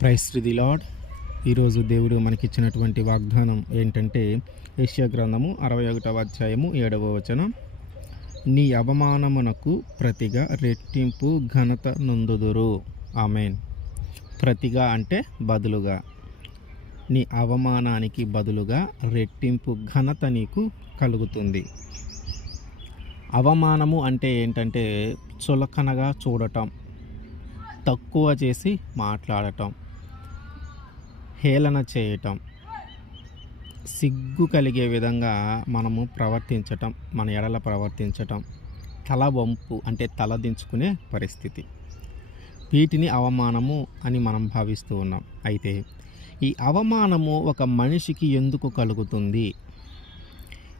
Praise to the lord. ఈరోజు దేవుడు మనకిచ్చినటువంటి వాగ్దానం ఏంటంటే యెషయా గ్రంథము 61వ అధ్యాయము 7వ వచనం. నీ అవమానమునకు ప్రతిగా రెట్టింపు ఘనత నొందుదురు. ఆమేన్. ప్రతిగా అంటే బదులుగా, నీ అవమానానికి బదులుగా రెట్టింపు ఘనత నీకు కలుగుతుంది. అవమానము అంటే ఏంటంటే చులకనగా చూడటం, తక్కువ చేసి మాట్లాడటం, హేళన చేయటం, సిగ్గు కలిగే విధంగా మనము ప్రవర్తించటం, మన ఎడల ప్రవర్తించటం, తల వంపు అంటే తలదించుకునే పరిస్థితి. వీటిని అవమానము అని మనం భావిస్తూ ఉన్నాం. అయితే ఈ అవమానము ఒక మనిషికి ఎందుకు కలుగుతుంది?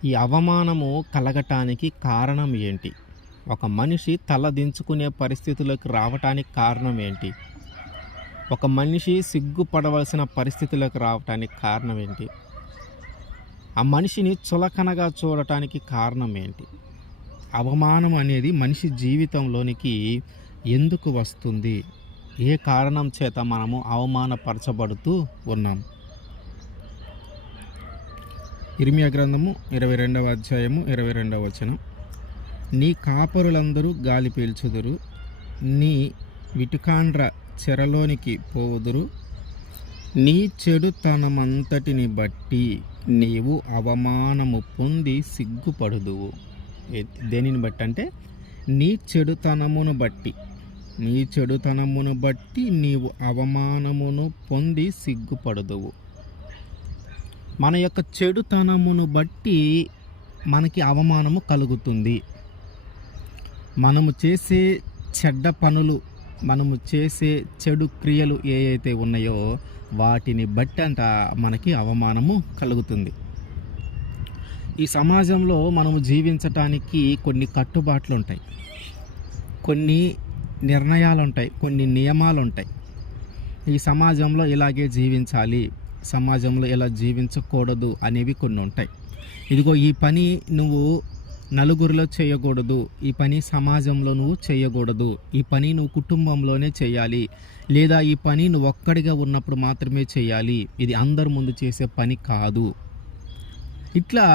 ఈ అవమానము కలగటానికి కారణం ఏంటి? ఒక మనిషి తలదించుకునే పరిస్థితులకు రావటానికి కారణం ఏంటి? ఒక మనిషి సిగ్గుపడవలసిన పరిస్థితులకు రావటానికి కారణం ఏంటి? ఆ మనిషిని చులకనగా చూడటానికి కారణం ఏంటి? అవమానం అనేది మనిషి జీవితంలోనికి ఎందుకు వస్తుంది? ఏ కారణం చేత మనము అవమానపరచబడుతూ ఉన్నాం? ఇర్మియా గ్రంథము 22వ అధ్యాయము 22వ వచనం. నీ కాపరులందరూ గాలి పీల్చుదురు, నీ విటుకాండ్ర చెరలోనికి పోవుదురు. నీ చెడుతనమంతటిని బట్టి నీవు అవమానము పొంది సిగ్గుపడుదువు. దేనిని బట్టి అంటే నీ చెడుతనమును బట్టి, నీ చెడుతనమును బట్టి నీవు అవమానమును పొంది సిగ్గుపడుదువు. మన యొక్క చెడుతనమును బట్టి మనకి అవమానము కలుగుతుంది. మనము చేసే చెడ్డ పనులు, మనము చేసే చెడు క్రియలు ఏవైతే ఉన్నాయో వాటిని బట్టి అంట మనకి అవమానము కలుగుతుంది. ఈ సమాజంలో మనము జీవించటానికి కొన్ని కట్టుబాట్లు ఉంటాయి, కొన్ని నిర్ణయాలు ఉంటాయి, కొన్ని నియమాలు ఉంటాయి. ఈ సమాజంలో ఇలాగే జీవించాలి, సమాజంలో ఇలా జీవించకూడదు అనేవి కొన్ని ఉంటాయి. ఇదిగో ఈ పని నువ్వు నలుగురిలో చేయకూడదు, ఈ పని సమాజంలో నువ్వు చేయకూడదు, ఈ పని నువ్వు కుటుంబంలోనే చేయాలి, లేదా ఈ పని నువ్వు ఒక్కడిగా ఉన్నప్పుడు మాత్రమే చేయాలి, ఇది అందరి ముందు చేసే పని కాదు. ఇట్లా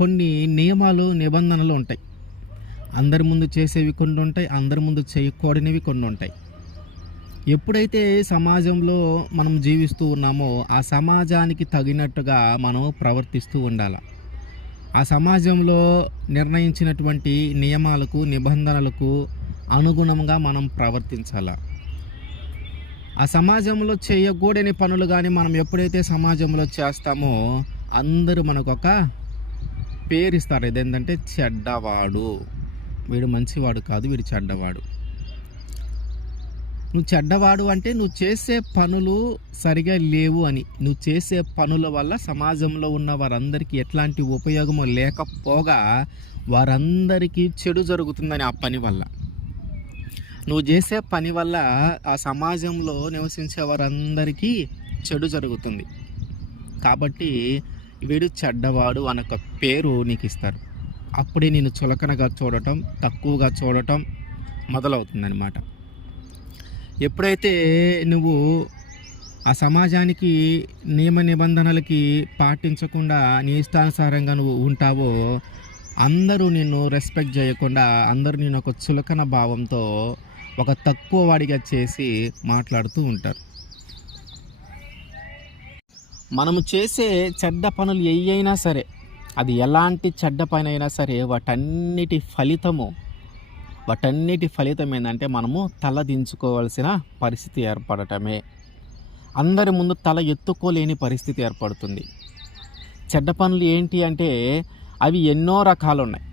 కొన్ని నియమాలు నిబంధనలు ఉంటాయి. అందరి ముందు చేసేవి కొన్ని ఉంటాయి, అందరి ముందు చేయకూడనివి కొన్ని ఉంటాయి. ఎప్పుడైతే సమాజంలో మనం జీవిస్తూ ఉన్నామో ఆ సమాజానికి తగినట్టుగా మనం ప్రవర్తిస్తూ ఉండాలి. ఆ సమాజంలో నిర్ణయించినటువంటి నియమాలకు, నిబంధనలకు అనుగుణంగా మనం ప్రవర్తించాలి. ఆ సమాజంలో చేయకూడని పనులు కానీ మనం ఎప్పుడైతే సమాజంలో చేస్తామో అందరూ మనకు ఒక పేరు ఇస్తారు. ఇదేంటంటే చెడ్డవాడు, వీడు మంచివాడు కాదు, వీడు చెడ్డవాడు. నువ్వు చెడ్డవాడు అంటే నువ్వు చేసే పనులు సరిగా లేవు అని, నువ్వు చేసే పనుల వల్ల సమాజంలో ఉన్న వారందరికీ ఎట్లాంటి ఉపయోగము లేకపోగా వారందరికీ చెడు జరుగుతుందని ఆ పని వల్ల. నువ్వు చేసే పని వల్ల ఆ సమాజంలో నివసించే వారందరికీ చెడు జరుగుతుంది. కాబట్టి వీడు చెడ్డవాడు అనొక పేరు నీకు ఇస్తారు. అప్పుడే నేను చులకనగా చూడటం, తక్కువగా చూడటం మొదలవుతుందన్నమాట. ఎప్పుడైతే నువ్వు ఆ సమాజానికి నియమ నిబంధనలకి పాటించకుండా నీ ఇష్టానుసారంగా నువ్వు ఉంటావో అందరూ నిన్ను రెస్పెక్ట్ చేయకుండా, అందరూ నేను ఒక చులకన భావంతో ఒక తక్కువ వాడిగా చేసి మాట్లాడుతూ ఉంటారు. మనము చేసే చెడ్డ పనులు ఏవైనా సరే, అది ఎలాంటి చెడ్డ పని అయినా సరే, వాటన్నిటి ఫలితం ఏంటంటే మనము తల దించుకోవాల్సిన పరిస్థితి ఏర్పడటమే. అందరి ముందు తల ఎత్తుకోలేని పరిస్థితి ఏర్పడుతుంది. చెడ్డ పనులు ఏంటి అంటే అవి ఎన్నో రకాలు ఉన్నాయి.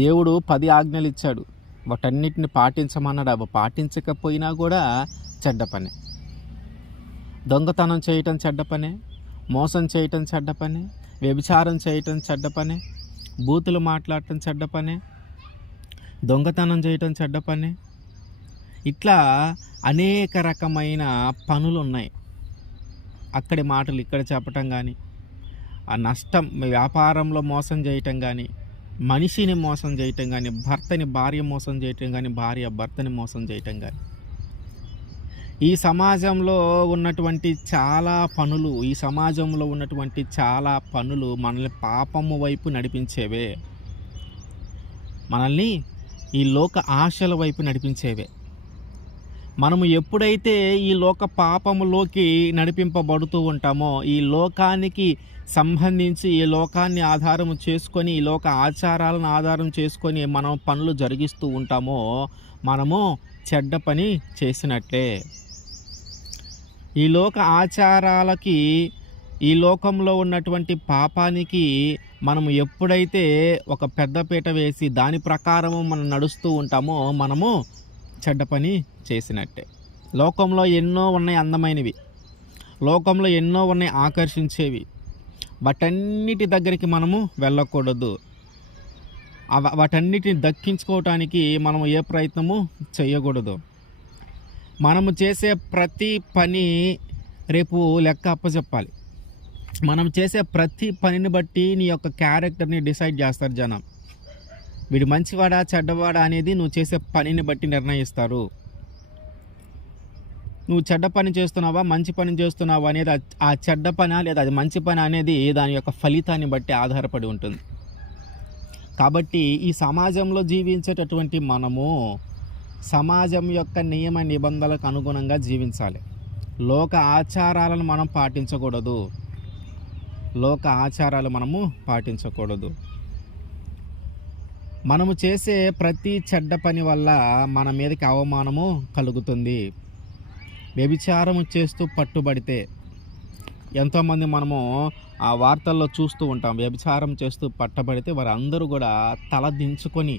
దేవుడు 10 ఆజ్ఞలు ఇచ్చాడు, వాటన్నిటిని పాటించమన్నాడు. అవి పాటించకపోయినా కూడా చెడ్డ పనే. దొంగతనం చేయటం చెడ్డ పనే, మోసం చేయటం చెడ్డ పనే, వ్యభిచారం చేయటం చెడ్డ పనే, బూతులు మాట్లాడటం చెడ్డ పనే, దొంగతనం చేయటం చెడ్డ పనే. ఇట్లా అనేక రకమైన పనులు ఉన్నాయి. అక్కడి మాటలు ఇక్కడ చెప్పటం కానీ, ఆ నష్టం వ్యాపారంలో మోసం చేయటం కానీ, మనిషిని మోసం చేయటం కానీ, భర్తని భార్య మోసం చేయటం కానీ, భార్య భర్తని మోసం చేయటం కానీ, ఈ సమాజంలో ఉన్నటువంటి చాలా పనులు ఈ సమాజంలో ఉన్నటువంటి చాలా పనులు మనల్ని పాపము వైపు నడిపించేవే. మనల్ని ఈ లోక ఆశల వైపు నడిపించేవే. మనము ఎప్పుడైతే ఈ లోక పాపములోకి నడిపింపబడుతూ ఉంటామో, ఈ లోకానికి సంబంధించి ఈ లోకాన్ని ఆధారం చేసుకొని, ఈ లోక ఆచారాలను ఆధారం చేసుకొని మనం పనులు జరిగిస్తూ ఉంటామో, మనము చెడ్డ పని చేసినట్లే. ఈ లోక ఆచారాలకి, ఈ లోకంలో ఉన్నటువంటి పాపానికి మనము ఎప్పుడైతే ఒక పెద్దపీట వేసి దాని ప్రకారము మనం నడుస్తూ ఉంటామో, మనము చెడ్డ పని చేసినట్టే. లోకంలో ఎన్నో ఉన్నాయి అందమైనవి, లోకంలో ఎన్నో ఉన్నాయి ఆకర్షించేవి. వాటన్నిటి దగ్గరికి మనము వెళ్ళకూడదు. వాటన్నిటిని దక్కించుకోవటానికి మనము ఏ ప్రయత్నము చేయకూడదు. మనము చేసే ప్రతి పని రేపు లెక్క అప్పచెప్పాలి. మనం చేసే ప్రతి పనిని బట్టి నీ యొక్క క్యారెక్టర్ని డిసైడ్ చేస్తారు జనం. వీడు మంచివాడా చెడ్డవాడా అనేది నువ్వు చేసే పనిని బట్టి నిర్ణయిస్తారు. నువ్వు చెడ్డ పని చేస్తున్నావా మంచి పని చేస్తున్నావా అనేది ఆ చెడ్డ పని లేదా అది మంచి పని అనేది దాని యొక్క ఫలితాన్ని బట్టి ఆధారపడి ఉంటుంది. కాబట్టి ఈ సమాజంలో జీవించేటటువంటి మనము సమాజం యొక్క నియమ నిబంధనలకు అనుగుణంగా జీవించాలి. లోక ఆచారాలను మనం పాటించకూడదు. లోక ఆచారాలు మనము పాటించకూడదు. మనము చేసే ప్రతి చెడ్డ పని వల్ల మన మీదకి అవమానము కలుగుతుంది. వ్యభిచారము చేస్తూ పట్టుబడితే ఎంతోమంది మనము ఆ వార్తల్లో చూస్తూ ఉంటాం. వ్యభిచారం చేస్తూ పట్టబడితే వారందరూ కూడా తల దించుకొని,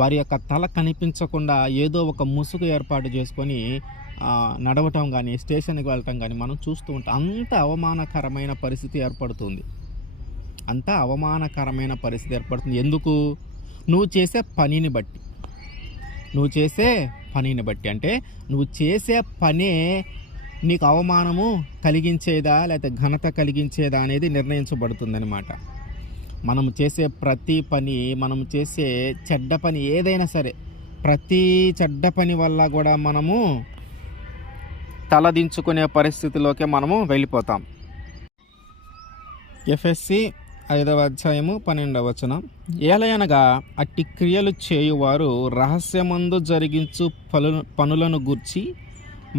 వారి యొక్క తల కనిపించకుండా ఏదో ఒక ముసుగు ఏర్పాటు చేసుకొని నడవటం కానీ స్టేషన్కి వెళ్ళటం కానీ మనం చూస్తూ ఉంటాం. అంత అవమానకరమైన పరిస్థితి ఏర్పడుతుంది. అంత అవమానకరమైన పరిస్థితి ఏర్పడుతుంది. ఎందుకు? నువ్వు చేసే పనిని బట్టి. నువ్వు చేసే పనిని బట్టి అంటే నువ్వు చేసే పనే నీకు అవమానము కలిగించేదా లేకపోతే ఘనత కలిగించేదా అనేది నిర్ణయించబడుతుందన్నమాట. మనము చేసే ప్రతి పని, మనము చేసే చెడ్డ పని ఏదైనా సరే, ప్రతి చెడ్డ పని వల్ల కూడా మనము తలదించుకునే పరిస్థితిలోకి మనము వెళ్ళిపోతాం. ఎఫెసీ 5వ అధ్యాయము 12వ వచనం. ఏలయనగా అట్టి క్రియలు చేయువారు రహస్యమందు జరిగించు పనులను గూర్చి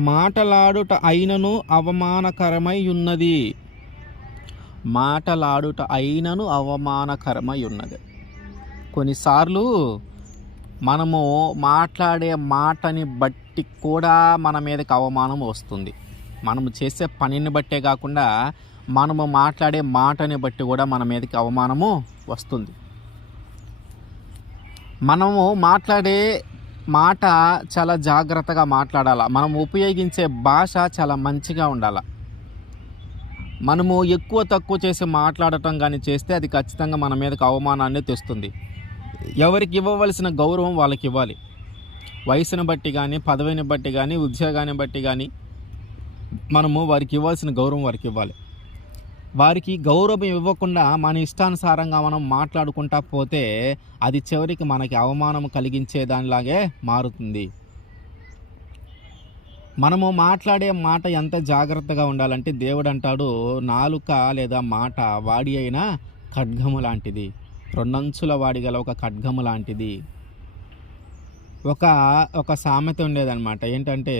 మాటలాడుట అయినను అవమానకరమై ఉన్నది. మాటలాడుట అయినను అవమానకరమై ఉన్నది. కొన్నిసార్లు మనము మాట్లాడే మాటని బట్టి కూడా మన మీదకి అవమానం వస్తుంది. మనము చేసే పనిని బట్టే కాకుండా మనము మాట్లాడే మాటని బట్టి కూడా మన మీదకి అవమానము వస్తుంది. మనము మాట్లాడే మాట చాలా జాగ్రత్తగా మాట్లాడాలి. మనం ఉపయోగించే భాష చాలా మంచిగా ఉండాలి. మనము ఎక్కువ తక్కువ చేసి మాట్లాడటం కానీ చేస్తే అది ఖచ్చితంగా మన మీదకి అవమానాన్ని తెస్తుంది. ఎవరికి ఇవ్వవలసిన గౌరవం వాళ్ళకి ఇవ్వాలి. వయసును బట్టి కానీ, పదవిని బట్టి కానీ, ఉద్యోగాన్ని బట్టి కానీ మనము వారికి ఇవ్వాల్సిన గౌరవం వారికి ఇవ్వాలి. వారికి గౌరవం ఇవ్వకుండా మన ఇష్టానుసారంగా మనం మాట్లాడుకుంటా పోతే అది చివరికి మనకి అవమానం కలిగించే దానిలాగే మారుతుంది. మనము మాట్లాడే మాట ఎంత జాగ్రత్తగా ఉండాలంటే దేవుడు అంటాడు, నాలుక లేదా మాట వాడి అయిన ఖడ్గము లాంటిది, రెండంచుల వాడి గల ఒక ఖడ్గము లాంటిది. ఒక సామెత ఉండేదన్నమాట. ఏంటంటే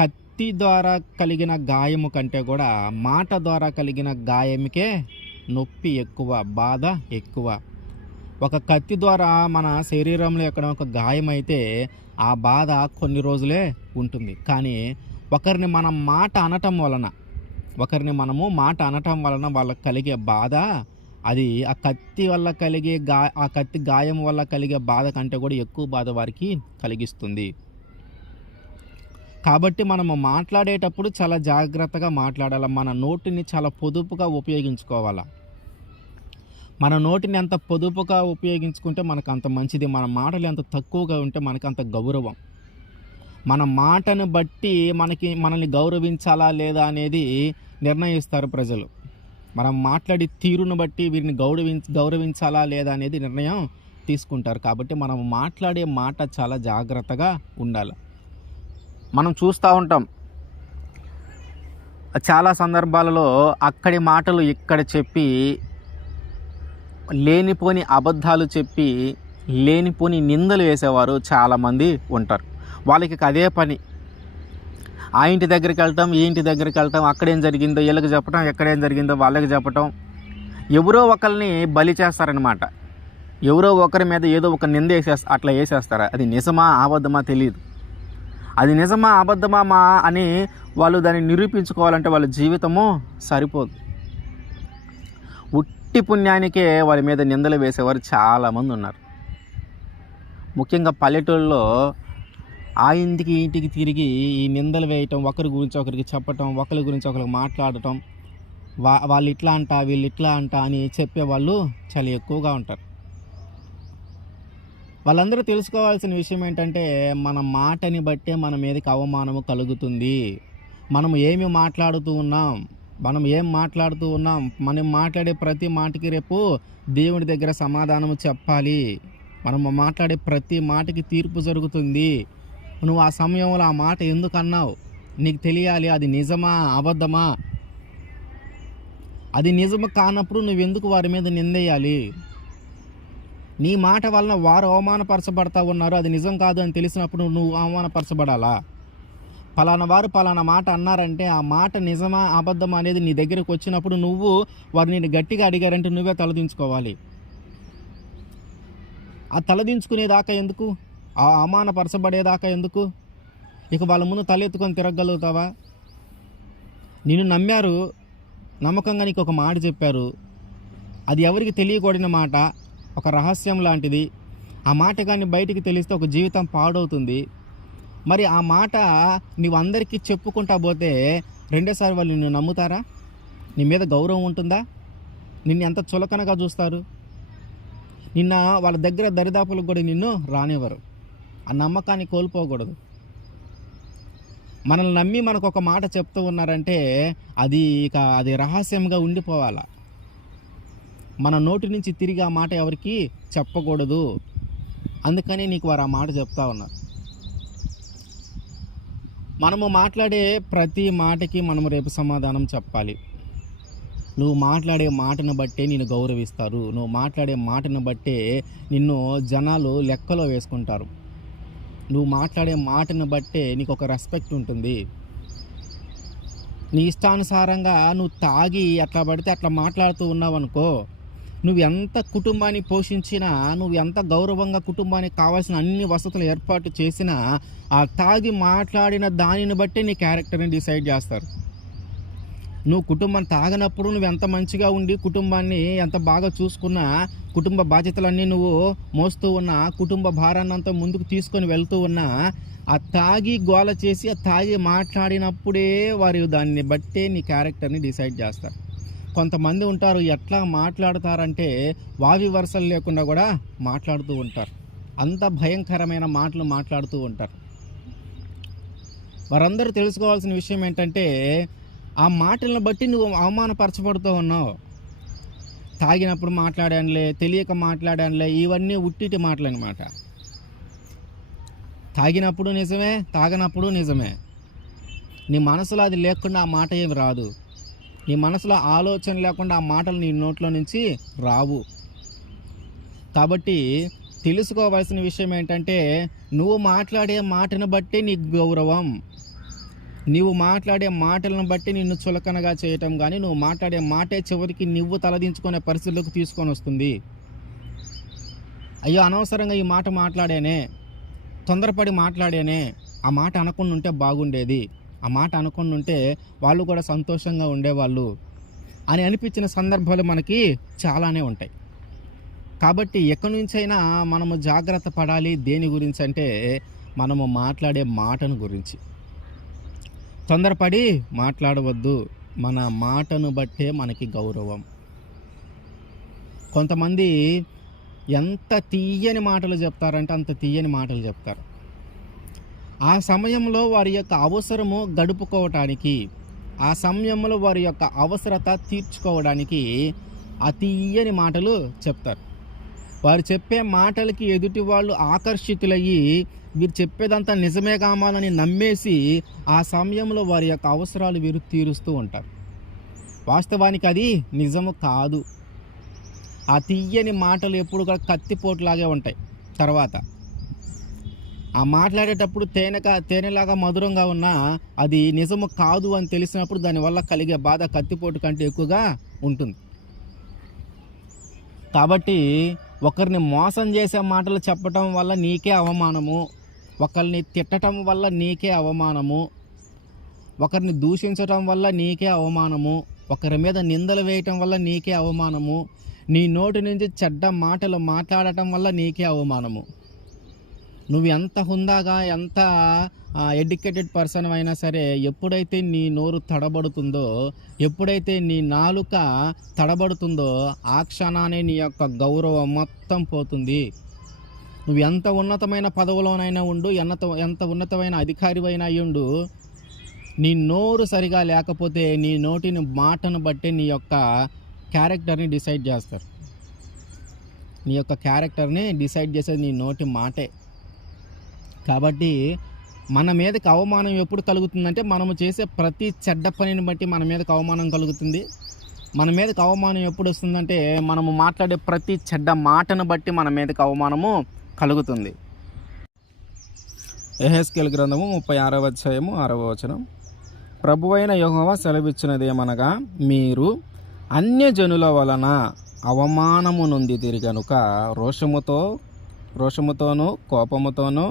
కత్తి ద్వారా కలిగిన గాయము కంటే కూడా మాట ద్వారా కలిగిన గాయముకే నొప్పి ఎక్కువ, బాధ ఎక్కువ. ఒక కత్తి ద్వారా మన శరీరంలో ఎక్కడ ఒక గాయం అయితే ఆ బాధ కొన్ని రోజులే ఉంటుంది. కానీ ఒకరిని మనం మాట అనటం వలన వాళ్ళకి కలిగే బాధ, అది ఆ కత్తి వల్ల కలిగే ఆ కత్తి గాయం వల్ల కలిగే బాధ కంటే కూడా ఎక్కువ బాధ వారికి కలిగిస్తుంది. కాబట్టి మనము మాట్లాడేటప్పుడు చాలా జాగ్రత్తగా మాట్లాడాలి. మన నోటిని చాలా పొదుపుగా ఉపయోగించుకోవాలి. మన నోటిని ఎంత పొదుపుగా ఉపయోగించుకుంటే మనకు అంత మంచిది. మన మాటలు ఎంత తక్కువగా ఉంటే మనకు అంత గౌరవం. మన మాటను బట్టి మనల్ని గౌరవించాలా లేదా అనేది నిర్ణయిస్తారు ప్రజలు. మనం మాట్లాడి తీరును బట్టి వీరిని గౌరవించాలా లేదా అనేది నిర్ణయం తీసుకుంటారు. కాబట్టి మనం మాట్లాడే మాట చాలా జాగ్రత్తగా ఉండాలి. మనం చూస్తూ ఉంటాం. చాలా సందర్భాలలో అక్కడి మాటలు ఇక్కడ చెప్పి, లేనిపోని అబద్ధాలు చెప్పి, లేనిపోని నిందలు వేసేవారు చాలామంది ఉంటారు. వాళ్ళకి అదే పని. ఆ ఇంటి దగ్గరికి వెళ్తాం, ఈ ఇంటి దగ్గరికి వెళ్తాం, అక్కడేం జరిగిందో వీళ్ళకి చెప్పటం, ఎక్కడేం జరిగిందో వాళ్ళకి చెప్పటం. ఎవరో ఒకరిని బలి చేస్తారనమాట. ఎవరో ఒకరి మీద ఏదో ఒక నింద అట్లా వేసేస్తారు. అది నిజమా అబద్ధమా తెలియదు. అది నిజమా అబద్ధమా అని వాళ్ళు దాన్ని నిరూపించుకోవాలంటే వాళ్ళ జీవితము సరిపోదు. ఉట్టి పుణ్యానికే వాళ్ళ మీద నిందలు వేసేవారు చాలామంది ఉన్నారు. ముఖ్యంగా పల్లెటూళ్ళలో ఆ ఇంటికి ఇంటికి తిరిగి ఈ నిందలు వేయటం, ఒకరి గురించి ఒకరికి చెప్పటం, ఒకరి గురించి ఒకరికి మాట్లాడటం, వాళ్ళు ఇట్లా అంట, వీళ్ళు ఇట్లా అంట అని చెప్పేవాళ్ళు చాలా ఎక్కువగా ఉంటారు. వాళ్ళందరూ తెలుసుకోవాల్సిన విషయం ఏంటంటే, మన మాటని బట్టే మన మీదకి అవమానము కలుగుతుంది. మనం ఏమి మాట్లాడుతూ ఉన్నాం, మనం మాట్లాడే ప్రతి మాటకి రేపు దేవుడి దగ్గర సమాధానము చెప్పాలి. మనం మాట్లాడే ప్రతి మాటకి తీర్పు జరుగుతుంది. నువ్వు ఆ సమయంలో ఆ మాట ఎందుకు అన్నావు నీకు తెలియాలి. అది నిజమా అబద్ధమా? అది నిజము కానప్పుడు నువ్వెందుకు వారి మీద నిందేయాలి? నీ మాట వలన వారు అవమానపరచబడతా ఉన్నారు. అది నిజం కాదు అని తెలిసినప్పుడు నువ్వు అవమానపరచబడాలా? పలానా వారు పలానా మాట అన్నారంటే ఆ మాట నిజమా అబద్ధమా అనేది నీ దగ్గరకు వచ్చినప్పుడు నువ్వు వారు నేను గట్టిగా అడిగారంటే నువ్వే తలదించుకోవాలి. ఆ తలదించుకునేదాకా ఎందుకు? ఆ అవమానపరచబడేదాకా ఎందుకు? ఇక వాళ్ళ ముందు తలెత్తుకొని తిరగలుగుతావా? నిన్ను నమ్మారు, నమ్మకంగా నీకు ఒక మాట చెప్పారు. అది ఎవరికి తెలియకూడని మాట, ఒక రహస్యం లాంటిది. ఆ మాట కానీ బయటికి తెలిస్తే ఒక జీవితం పాడవుతుంది. మరి ఆ మాట నువ్వు అందరికీ చెప్పుకుంటా పోతే రెండోసారి వాళ్ళు నిన్ను నమ్ముతారా? నీ మీద గౌరవం ఉంటుందా? నిన్ను ఎంత చులకనగా చూస్తారు. నిన్న వాళ్ళ దగ్గర దరిదాపులకు కూడా నిన్ను రానివ్వరు. ఆ నమ్మకాన్ని కోల్పోకూడదు. మనల్ని నమ్మి మనకు ఒక మాట చెప్తూ ఉన్నారంటే అది రహస్యంగా ఉండిపోవాలా. మన నోటి నుంచి తిరిగి ఆ మాట ఎవరికి చెప్పకూడదు. అందుకని నీకు వారు ఆ మాట చెప్తా ఉన్నారు. మనము మాట్లాడే ప్రతి మాటకి మనము రేపు సమాధానం చెప్పాలి. నువ్వు మాట్లాడే మాటను బట్టే నిన్ను గౌరవిస్తారు. నువ్వు మాట్లాడే మాటను బట్టే నిన్ను జనాలు లెక్కలో వేసుకుంటారు. నువ్వు మాట్లాడే మాటను బట్టే నీకు ఒక రెస్పెక్ట్ ఉంటుంది. నీ ఇష్టానుసారంగా నువ్వు తాగి అట్లా పడితే అట్లా మాట్లాడుతూ ఉన్నావు అనుకో, నువ్వు ఎంత కుటుంబాన్ని పోషించినా, నువ్వు ఎంత గౌరవంగా కుటుంబానికి కావాల్సిన అన్ని వసతులు ఏర్పాటు చేసినా, ఆ తాగి మాట్లాడిన దానిని బట్టే నీ క్యారెక్టర్ని డిసైడ్ చేస్తారు. నువ్వు కుటుంబం తాగనప్పుడు నువ్వు ఎంత మంచిగా ఉండి కుటుంబాన్ని ఎంత బాగా చూసుకున్నా, కుటుంబ బాధ్యతలన్నీ నువ్వు మోస్తూ ఉన్నా, కుటుంబ భారాన్ని అంతా ముందుకు తీసుకొని వెళ్తూ ఉన్నా, ఆ తాగి గోల చేసి ఆ తాగి మాట్లాడినప్పుడే వారు దాన్ని బట్టే నీ క్యారెక్టర్ని డిసైడ్ చేస్తారు. కొంతమంది ఉంటారు ఎట్లా మాట్లాడతారంటే వావి వరుసలు లేకుండా కూడా మాట్లాడుతూ ఉంటారు. అంత భయంకరమైన మాటలు మాట్లాడుతూ ఉంటారు. వారందరూ తెలుసుకోవాల్సిన విషయం ఏంటంటే, ఆ మాటలను బట్టి నువ్వు అవమానపరచబడుతూ ఉన్నావు. తాగినప్పుడు మాట్లాడానులే, తెలియక మాట్లాడానులే, ఇవన్నీ ఉట్టిటి మాటలు అనమాట. తాగినప్పుడు నిజమే, తాగనప్పుడు నిజమే. నీ మనసులో అది లేకుండా ఆ మాట ఏమి రాదు. నీ మనసులో ఆలోచన లేకుండా ఆ మాటలు నీ నోట్లో నుంచి రావు. కాబట్టి తెలుసుకోవాల్సిన విషయం ఏంటంటే, నువ్వు మాట్లాడే మాటను బట్టి నీకు గౌరవం. నీవు మాట్లాడే మాటలను బట్టి నిన్ను చులకనగా చేయటం కానీ, నువ్వు మాట్లాడే మాటే చివరికి నువ్వు తలదించుకునే పరిస్థితులకు తీసుకొని వస్తుంది. అయ్యో అనవసరంగా ఈ మాట మాట్లాడానే, తొందరపడి మాట్లాడానే, ఆ మాట అనకుండా ఉంటే బాగుండేది, ఆ మాట అనకుండా ఉంటే వాళ్ళు కూడా సంతోషంగా ఉండేవాళ్ళు అని అనిపించిన సందర్భాలు మనకి చాలానే ఉంటాయి. కాబట్టి ఎక్కడి నుంచైనా మనము జాగ్రత్త పడాలి. దేని గురించి అంటే, మనము మాట్లాడే మాటను గురించి. తొందరపడి మాట్లాడవద్దు. మన మాటను బట్టే మనకి గౌరవం. కొంతమంది ఎంత తీయని మాటలు చెప్తారంటే అంత తీయని మాటలు చెప్తారు. ఆ సమయంలో వారి యొక్క అవసరము గడుపుకోవటానికి, ఆ సమయంలో వారి యొక్క అవసరత తీర్చుకోవడానికి ఆ తీయని మాటలు చెప్తారు. వారు చెప్పే మాటలకి ఎదుటి వాళ్ళు ఆకర్షితులయ్యి వీరు చెప్పేదంతా నిజమే కావాలని నమ్మేసి ఆ సమయంలో వారి యొక్క అవసరాలు వీరు తీరుస్తూ ఉంటారు. వాస్తవానికి అది నిజము కాదు. ఆ తీయని మాటలు ఎప్పుడు కూడా కత్తిపోటులాగే ఉంటాయి. తర్వాత ఆ మాట్లాడేటప్పుడు తేనెలాగా మధురంగా ఉన్నా అది నిజము కాదు అని తెలిసినప్పుడు దానివల్ల కలిగే బాధ కత్తిపోటు కంటే ఎక్కువగా ఉంటుంది. కాబట్టి ఒకరిని మోసం చేసే మాటలు చెప్పటం వల్ల నీకే అవమానము, ఒకరిని తిట్టడం వల్ల నీకే అవమానము, ఒకరిని దూషించటం వల్ల నీకే అవమానము, ఒకరి మీద నిందలు వేయటం వల్ల నీకే అవమానము, నీ నోటి నుంచి చెడ్డ మాటలు మాట్లాడటం వల్ల నీకే అవమానము. నువ్వు ఎంత హుందాగా ఎంత ఎడ్యుకేటెడ్ పర్సన్ అయినా సరే, ఎప్పుడైతే నీ నోరు తడబడుతుందో, ఎప్పుడైతే నీ నాలుక తడబడుతుందో ఆ క్షణానే నీ యొక్క గౌరవం మొత్తం పోతుంది. నువ్వు ఎంత ఉన్నతమైన పదవిలోనైనా ఉండు, ఎంత ఉన్నతమైన అధికారివైనా అయ్యుండు, నీ నోరు సరిగా లేకపోతే నీ నోటిని మాటను బట్టి నీ యొక్క క్యారెక్టర్ని డిసైడ్ చేస్తారు. నీ యొక్క క్యారెక్టర్ని డిసైడ్ చేసేది నీ నోటి మాటే. కాబట్టి మన మీదకి అవమానం ఎప్పుడు కలుగుతుందంటే, మనము చేసే ప్రతి చెడ్డ పనిని బట్టి మన మీదకి అవమానం కలుగుతుంది. మన మీదకి అవమానం ఎప్పుడు వస్తుందంటే, మనము మాట్లాడే ప్రతి చెడ్డ మాటను బట్టి మన మీదకి అవమానము కలుగుతుంది. యెహెజ్కేలు గ్రంథము 36వ అధ్యాయము 6వ వచనం. ప్రభువైన యెహోవా సెలవిచ్చినదేమనగా, మీరు అన్యజనుల వలన అవమానము నొందితిరి గనుక రోషముతోనూ కోపముతోనూ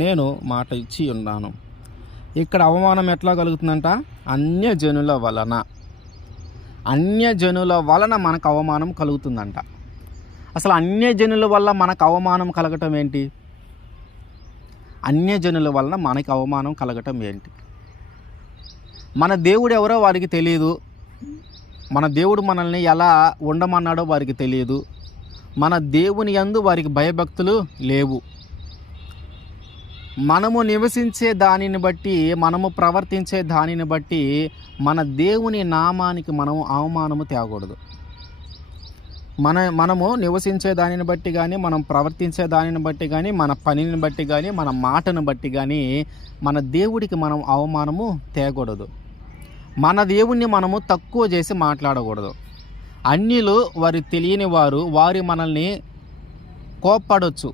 నేను మాట ఇచ్చి ఉన్నాను. ఇక్కడ అవమానం ఎట్లా కలుగుతుందంట? అన్యజనుల వలన మనకు అవమానం కలుగుతుందంట. అసలు అన్యజనుల వల్ల మనకు అవమానం కలగటం ఏంటి? అన్యజనుల వలన మనకి అవమానం కలగటం ఏంటి? మన దేవుడు ఎవరో వారికి తెలియదు. మన దేవుడు మనల్ని ఎలా ఉండమన్నాడో వారికి తెలియదు. మన దేవుని యందు వారికి భయభక్తులు లేవు. మనము నివసించే దానిని బట్టి, మనము ప్రవర్తించే దానిని బట్టి మన దేవుని నామానికి మనం అవమానము తేకూడదు. మనము నివసించే దానిని బట్టి కానీ, మనం ప్రవర్తించే దానిని బట్టి కానీ, మన పనిని బట్టి కానీ, మన మాటను బట్టి కానీ మన దేవుడికి మనం అవమానము తేకూడదు. మన దేవుణ్ణి మనము తక్కువ చేసి మాట్లాడకూడదు. అన్యులు, వారు తెలియని వారు మనల్ని కోప్పడవచ్చు,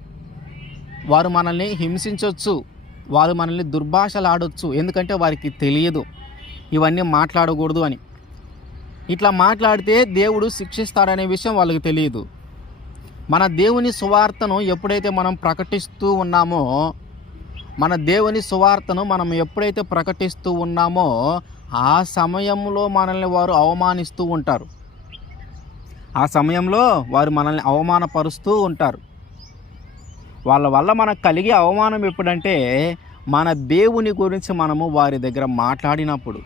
వారు మనల్ని హింసించవచ్చు, వారు మనల్ని దుర్భాషలాడవచ్చు. ఎందుకంటే వారికి తెలియదు ఇవన్నీ మాట్లాడకూడదు అని. ఇట్లా మాట్లాడితే దేవుడు శిక్షిస్తాడనే విషయం వాళ్ళకి తెలియదు. మన దేవుని సువార్తను ఎప్పుడైతే మనం ప్రకటిస్తూ ఉన్నామో, మనం ఎప్పుడైతే ప్రకటిస్తూ ఉన్నామో ఆ సమయంలో మనల్ని వారు అవమానిస్తూ ఉంటారు. ఆ సమయంలో వారు మనల్ని అవమానపరుస్తూ ఉంటారు. వాళ్ళ వల్ల మనకు కలిగే అవమానం ఎప్పుడంటే, మన దేవుని గురించి మనము వారి దగ్గర మాట్లాడినప్పుడు.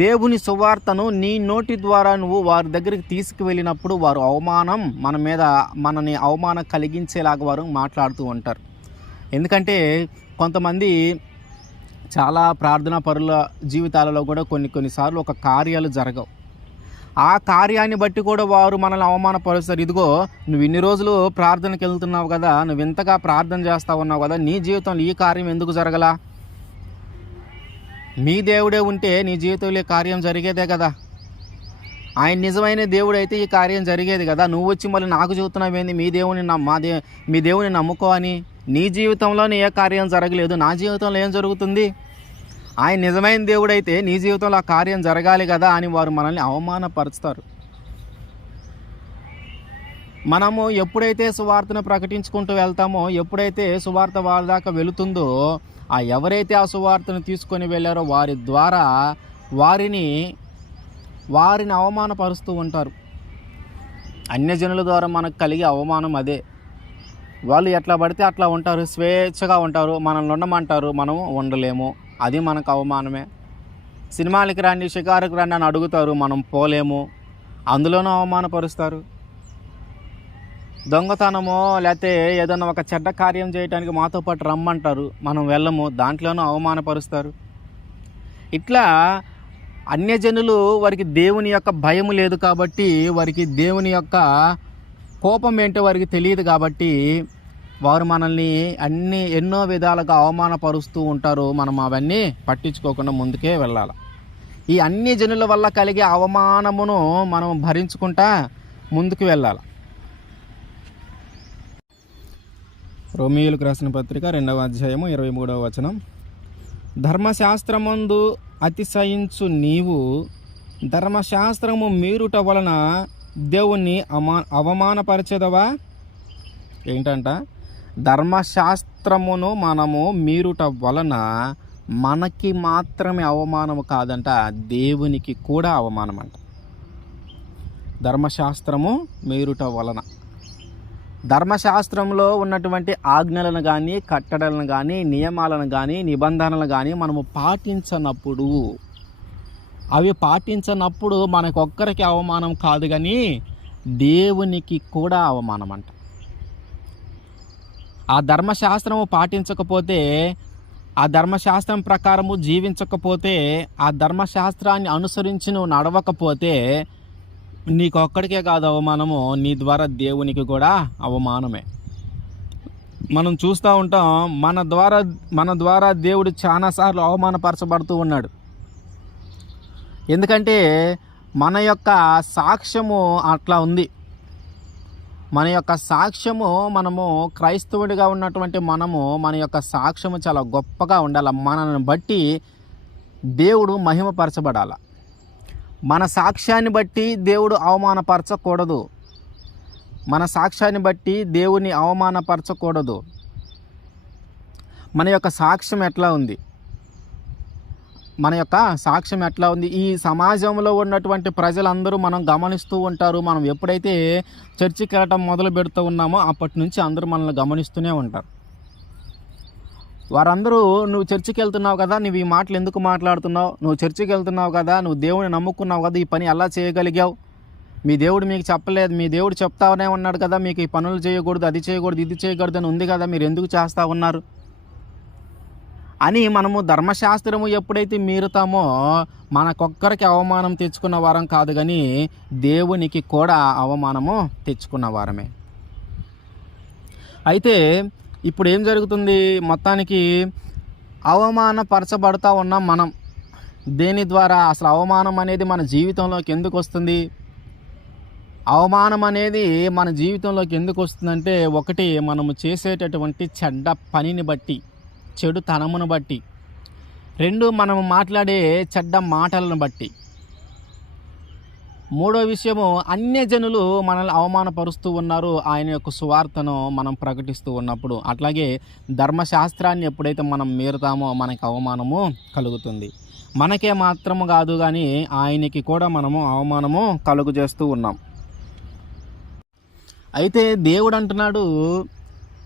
దేవుని సువార్తను నీ నోటి ద్వారా నువ్వు వారి దగ్గరికి తీసుకువెళ్ళినప్పుడు వారు మనని అవమానం కలిగించేలాగా వారు మాట్లాడుతూ ఉంటారు. ఎందుకంటే కొంతమంది చాలా ప్రార్థనా పరుల జీవితాలలో కూడా కొన్నిసార్లు ఒక కార్యాలు జరగవు. ఆ కార్యాన్ని బట్టి కూడా వారు మనల్ని అవమానపరుస్తారు. ఇదిగో, నువ్వు ఇన్ని రోజులు ప్రార్థనకి వెళ్తున్నావు కదా, నువ్వు ఇంతగా ప్రార్థన చేస్తూ ఉన్నావు కదా, నీ జీవితంలో ఈ కార్యం ఎందుకు జరగలా? మీ దేవుడే ఉంటే నీ జీవితంలో ఈ కార్యం జరిగేదే కదా. ఆయన నిజమైన దేవుడు అయితే ఈ కార్యం జరిగేది కదా. నువ్వు వచ్చి మళ్ళీ నాకు చెబుతున్నావేంది మీ దేవుని నమ్ముకో అని? నీ జీవితంలోనే ఏ కార్యం జరగలేదు, నా జీవితంలో ఏం జరుగుతుంది? ఆయన నిజమైన దేవుడు అయితే నీ జీవితంలో ఆ కార్యం జరగాలి కదా అని వారు మనల్ని అవమానపరుస్తారు. మనము ఎప్పుడైతే సువార్తను ప్రకటించుకుంటూ వెళ్తామో, ఎప్పుడైతే సువార్త వాళ్ళ దాకా వెళుతుందో, ఎవరైతే ఆ సువార్తను తీసుకొని వెళ్ళారో వారి ద్వారా వారిని అవమానపరుస్తూ ఉంటారు. అన్యజనుల ద్వారా మనకు కలిగే అవమానం అదే. వాళ్ళు ఎట్లా పడితే అట్లా ఉంటారు, స్వేచ్ఛగా ఉంటారు, మనల్ని ఉండమంటారు, మనం ఉండలేము, అది మనకు అవమానమే. సినిమాలకి రండి, షికారుకి రండి అని అడుగుతారు, మనం పోలేము, అందులోనూ అవమానపరుస్తారు. దొంగతనమో లేకపోతే ఏదైనా ఒక చెడ్డ కార్యం చేయడానికి మాతో పాటు రమ్మంటారు, మనం వెళ్ళము, దాంట్లోనూ అవమానపరుస్తారు. ఇట్లా అన్యజనులు వారికి దేవుని యొక్క భయం లేదు కాబట్టి వారికి దేవుని యొక్క కోపం ఏంటో వారికి తెలియదు కాబట్టి వారు మనల్ని ఎన్నో విధాలుగా అవమానపరుస్తూ ఉంటారు. మనం అవన్నీ పట్టించుకోకుండా ముందుకే వెళ్ళాలి. ఈ అన్ని జనుల వల్ల కలిగే అవమానమును మనం భరించుకుంటా ముందుకు వెళ్ళాలి. రోమీయులకు రాసిన పత్రిక 2వ అధ్యాయము 23వ వచనం. ధర్మశాస్త్రమందు అతిశయించు నీవు ధర్మశాస్త్రము మీరుట వలన దేవుణ్ణి అవమానపరచెదవా? ఏంటంట? ధర్మశాస్త్రమును మనము మీరుట వలన మనకి మాత్రమే అవమానము కాదంట, దేవునికి కూడా అవమానం అంట. ధర్మశాస్త్రము మీరుట వలన, ధర్మశాస్త్రంలో ఉన్నటువంటి ఆజ్ఞలను కానీ కట్టడలను కానీ నియమాలను కానీ నిబంధనలను కానీ మనము పాటించనప్పుడు మనకొక్కరికి అవమానం కాదు కానీ దేవునికి కూడా అవమానం అంట. ఆ ధర్మశాస్త్రము పాటించకపోతే, ఆ ధర్మశాస్త్రం ప్రకారము జీవించకపోతే, ఆ ధర్మశాస్త్రాన్ని అనుసరించి నువ్వు నడవకపోతే నీకొక్కడికే కాదు అవమానము, నీ ద్వారా దేవునికి కూడా అవమానమే. మనం చూస్తూ ఉంటాం, మన ద్వారా దేవుడు చాలాసార్లు అవమానపరచబడుతూ ఉన్నాడు. ఎందుకంటే మన యొక్క సాక్ష్యము అట్లా ఉంది. మన యొక్క సాక్ష్యము, మనము క్రైస్తవుడిగా ఉన్నటువంటి మన యొక్క సాక్ష్యము చాలా గొప్పగా ఉండాలి. మనల్ని బట్టి దేవుడు మహిమపరచబడాలి. మన సాక్ష్యాన్ని బట్టి దేవుడు అవమానపరచకూడదు. మన సాక్ష్యాన్ని బట్టి దేవుని అవమానపరచకూడదు. మన యొక్క సాక్ష్యం ఎట్లా ఉంది? ఈ సమాజంలో ఉన్నటువంటి ప్రజలందరూ మనం గమనిస్తూ ఉంటారు. మనం ఎప్పుడైతే చర్చికి వెళ్ళటం మొదలు పెడుతూ ఉన్నామో అప్పటి నుంచి అందరూ మనల్ని గమనిస్తూనే ఉంటారు. వారందరూ, నువ్వు చర్చికి వెళ్తున్నావు కదా, నువ్వు ఈ మాటలు ఎందుకు మాట్లాడుతున్నావు? నువ్వు చర్చికి వెళ్తున్నావు కదా, నువ్వు దేవుని నమ్ముకున్నావు కదా, ఈ పని ఎలా చేయగలిగావు? మీ దేవుడు మీకు చెప్పలేదు, మీ దేవుడు చెప్తానే ఉన్నాడు కదా, మీకు ఈ పనులు చేయకూడదు, అది చేయకూడదు, ఇది చేయకూడదు అని ఉంది కదా, మీరు ఎందుకు చేస్తూ ఉన్నారు అని మనము ధర్మశాస్త్రము ఎప్పుడైతే మీరుతామో మనకొక్కరికి అవమానం తెచ్చుకున్న వారం కాదు కానీ దేవునికి కూడా అవమానము తెచ్చుకున్న వారమే. అయితే ఇప్పుడు ఏం జరుగుతుంది? మొత్తానికి అవమానపరచబడుతూ ఉన్నాం మనం. దేని ద్వారా? అసలు అవమానం అనేది మన జీవితంలోకి ఎందుకు వస్తుంది? అవమానం అనేది మన జీవితంలోకి ఎందుకు వస్తుందంటే, ఒకటి, మనము చేసేటటువంటి చెడ్డ పనిని బట్టి, చెడుతనమును బట్టి. రెండు, మనము మాట్లాడే చెడ్డ మాటలను బట్టి. మూడో విషయము, అన్యజనులు మనల్ని అవమానపరుస్తూ ఉన్నారు ఆయన యొక్క సువార్తను మనం ప్రకటిస్తూ ఉన్నప్పుడు. అట్లాగే ధర్మశాస్త్రాన్ని ఎప్పుడైతే మనం మీరుతామో మనకి అవమానము కలుగుతుంది. మనకే మాత్రము కాదు కానీ ఆయనకి కూడా మనము అవమానము కలుగు చేస్తూ ఉన్నాం. అయితే దేవుడు అంటున్నాడు,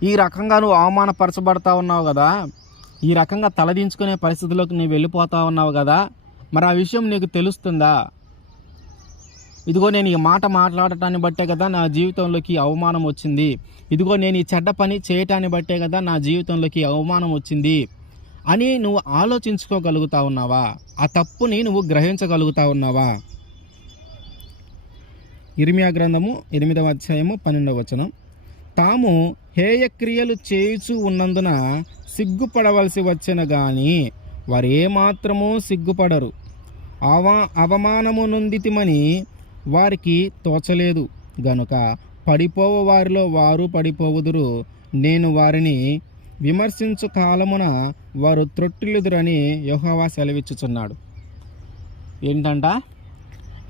ఈ రకంగా నువ్వు అవమానపరచబడతా ఉన్నావు కదా, ఈ రకంగా తలదించుకునే పరిస్థితిలోకి నువ్వు వెళ్ళిపోతా ఉన్నావు కదా, మరి ఆ విషయం నీకు తెలుస్తుందా? ఇదిగో నేను ఈ మాట మాట్లాడటాన్ని బట్టే కదా నా జీవితంలోకి అవమానం వచ్చింది. ఇదిగో నేను ఈ చెడ్డ పని చేయటాన్ని బట్టే కదా నా జీవితంలోకి అవమానం వచ్చింది అని నువ్వు ఆలోచించుకోగలుగుతా ఉన్నావా? ఆ తప్పుని నువ్వు గ్రహించగలుగుతా ఉన్నావా? ఇర్మియా గ్రంథము 8వ అధ్యాయము 12వ వచనం. తాము హేయక్రియలు చేయుచు ఉన్నందున సిగ్గుపడవలసి వచ్చిన గాని వారేమాత్రమూ సిగ్గుపడరు. అవమానము నొందితిమని వారికి తోచలేదు గనుక పడిపోవు వారిలో వారు పడిపోవుదురు. నేను వారిని విమర్శించు కాలమున వారు త్రొట్టిల్లుదురని యెహోవా సెలవిచ్చుచున్నాడు. ఏంటంట?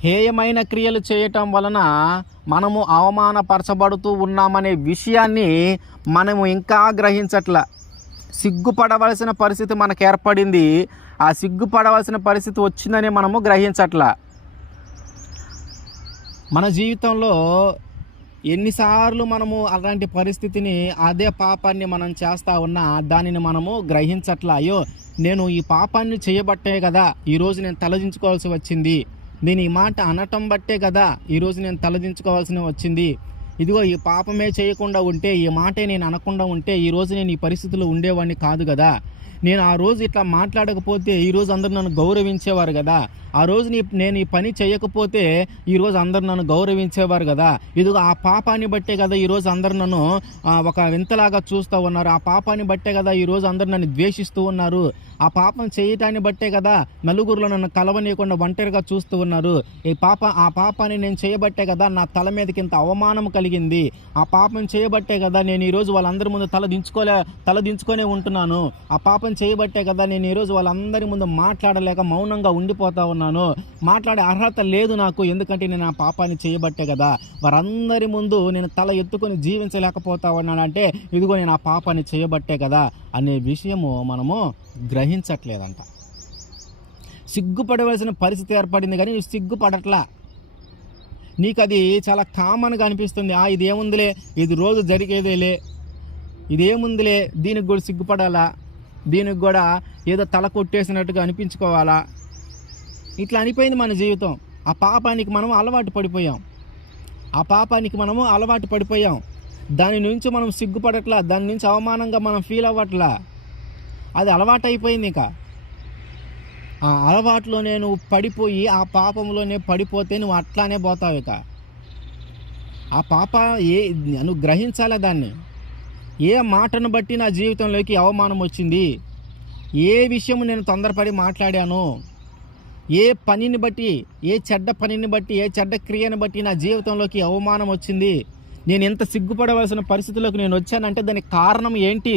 హేయమైన క్రియలు చేయటం వలన మనము అవమానపరచబడుతూ ఉన్నామనే విషయాన్ని మనము ఇంకా గ్రహించట్ల. సిగ్గుపడవలసిన పరిస్థితి మనకు ఏర్పడింది. ఆ సిగ్గుపడవలసిన పరిస్థితి వచ్చిందని మనము గ్రహించట్లా. మన జీవితంలో ఎన్నిసార్లు మనము అలాంటి పరిస్థితిని, అదే పాపాన్ని మనం చేస్తూ ఉన్నా దానిని మనము గ్రహించట్లా. అయ్యో, నేను ఈ పాపాన్ని చేయబట్టే కదా ఈరోజు నేను తలదించుకోవాల్సి వచ్చింది, నేను ఈ మాట అనటం బట్టే కదా ఈరోజు నేను తలదించుకోవాల్సి వచ్చింది. ఇదిగో ఈ పాపమే చేయకుండా ఉంటే, ఈ మాటే నేను అనకుండా ఉంటే ఈరోజు నేను ఈ పరిస్థితిలో ఉండేవాడిని కాదు కదా. నేను ఆ రోజు ఇట్లా మాట్లాడకపోతే ఈరోజు అందరూ నన్ను గౌరవించేవారు కదా, ఆ రోజు నేను ఈ పని చేయకపోతే ఈరోజు అందరూ నన్ను గౌరవించేవారు కదా, ఇదిగో ఆ పాపాన్ని బట్టే కదా ఈరోజు అందరూ నన్ను ఒక వింతలాగా చూస్తూ ఉన్నారు, ఆ పాపాన్ని బట్టే కదా ఈరోజు అందరూ నన్ను ద్వేషిస్తూ ఉన్నారు, ఆ పాపం చేయటాన్ని బట్టే కదా నలుగురిలో నన్ను కలవనీయకుండా ఒంటరిగా చూస్తూ ఉన్నారు, ఆ పాపాన్ని నేను చేయబట్టే కదా నా తల మీదకి ఇంత అవమానం కలిగింది, ఆ పాపం చేయబట్టే కదా నేను ఈరోజు వాళ్ళందరి ముందు తల దించుకొనే ఉంటున్నాను, ఆ పాపం చేయబట్టే కదా నేను ఈరోజు వాళ్ళందరి ముందు మాట్లాడలేక మౌనంగా ఉండిపోతా ఉన్నాను, మాట్లాడే అర్హత లేదు నాకు, ఎందుకంటే నేను ఆ పాపాన్ని చేయబట్టే కదా వారందరి ముందు నేను తల ఎత్తుకొని జీవించలేకపోతా ఉన్నానంటే ఇదిగో నేను ఆ పాపాన్ని చేయబట్టే కదా అనే విషయము మనము గ్రహించట్లేదంట. సిగ్గుపడవలసిన పరిస్థితి ఏర్పడింది కానీ నువ్వు సిగ్గుపడట్లా. నీకు అది చాలా కామన్గా అనిపిస్తుంది. ఇదేముందిలే, ఇది రోజు జరిగేదేలే, ఇదేముందిలే, దీనికి కూడా సిగ్గుపడాలా, దీనికి కూడా ఏదో తల కొట్టేసినట్టుగా అనిపించుకోవాలా, ఇట్లా అనిపోయింది మన జీవితం. ఆ పాపానికి మనము అలవాటు పడిపోయాం. దాని నుంచి మనం సిగ్గుపడట్లా, దాని నుంచి అవమానంగా మనం ఫీల్ అవ్వట్లా, అది అలవాటు అయిపోయింది. ఇక ఆ అలవాటులోనే నువ్వు పడిపోయి ఆ పాపంలోనే పడిపోతే నువ్వు అట్లానే పోతావు. ఇక ఆ పాప నువ్వు గ్రహించాలా దాన్ని. ఏ మాటను బట్టి నా జీవితంలోకి అవమానం వచ్చింది, ఏ విషయం నేను తొందరపడి మాట్లాడాను, ఏ పనిని బట్టి, ఏ చెడ్డ పనిని బట్టి, ఏ చెడ్డ క్రియను బట్టి నా జీవితంలోకి అవమానం వచ్చింది, నేను ఎంత సిగ్గుపడవలసిన పరిస్థితుల్లోకి నేను వచ్చానంటే దానికి కారణం ఏంటి,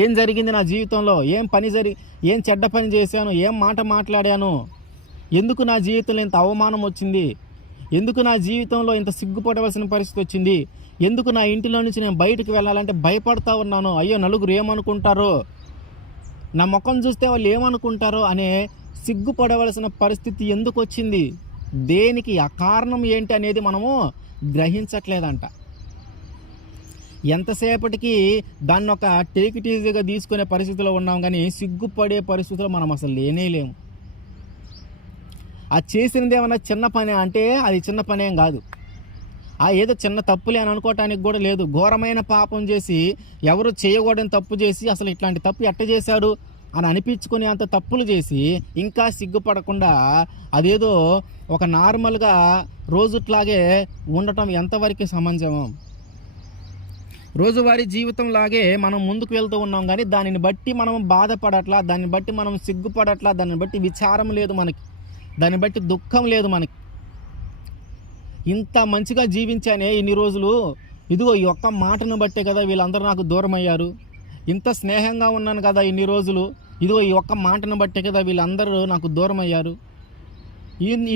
ఏం జరిగింది నా జీవితంలో, ఏం చెడ్డ పని చేశాను, ఏం మాట మాట్లాడాను, ఎందుకు నా జీవితంలో ఇంత అవమానం వచ్చింది, ఎందుకు నా జీవితంలో ఇంత సిగ్గుపడవలసిన పరిస్థితి వచ్చింది, ఎందుకు నా ఇంటిలో నుంచి నేను బయటకు వెళ్ళాలంటే భయపడతా ఉన్నాను, అయ్యో నలుగురు ఏమనుకుంటారో, నా ముఖం చూస్తే వాళ్ళు ఏమనుకుంటారో అనే సిగ్గుపడవలసిన పరిస్థితి ఎందుకు వచ్చింది, దేనికి, ఆ కారణం ఏంటి అనేది మనము గ్రహించట్లేదంట. ఎంతసేపటికి దాన్ని ఒక టేక్ ఇట్ ఈజీగా తీసుకునే పరిస్థితిలో ఉన్నాం కానీ సిగ్గుపడే పరిస్థితిలో మనం అసలు లేనేలేము. అది చేసినది ఏమన్నా చిన్న పని అంటే అది చిన్న పని ఏం కాదు, ఏదో చిన్న తప్పులే అని అనుకోవటానికి కూడా లేదు. ఘోరమైన పాపం చేసి, ఎవరు చేయకూడని తప్పు చేసి అసలు ఇట్లాంటి తప్పు ఎట్ట చేశాడు అని అనిపించుకుని అంత తప్పులు చేసి ఇంకా సిగ్గుపడకుండా అదేదో ఒక నార్మల్గా రోజుట్లాగే ఉండటం ఎంతవరకు సమంజసం? రోజువారీ జీవితం లాగే మనం ముందుకు వెళ్తూ ఉన్నాం కానీ దానిని బట్టి మనం బాధపడట్లా, దాన్ని బట్టి మనం సిగ్గుపడట్లా, దాన్ని బట్టి విచారం లేదు మనకి, దాన్ని బట్టి దుఃఖం లేదు మనకి. ఇంత మంచిగా జీవించానే ఇన్ని రోజులు, ఇదిగో ఈ ఒక్క మాటను బట్టే కదా వీళ్ళందరూ నాకు దూరం అయ్యారు, ఇంత స్నేహంగా ఉన్నాను కదా ఇన్ని రోజులు, ఇదిగో ఈ ఒక్క మాటను బట్టే కదా వీళ్ళందరూ నాకు దూరం అయ్యారు,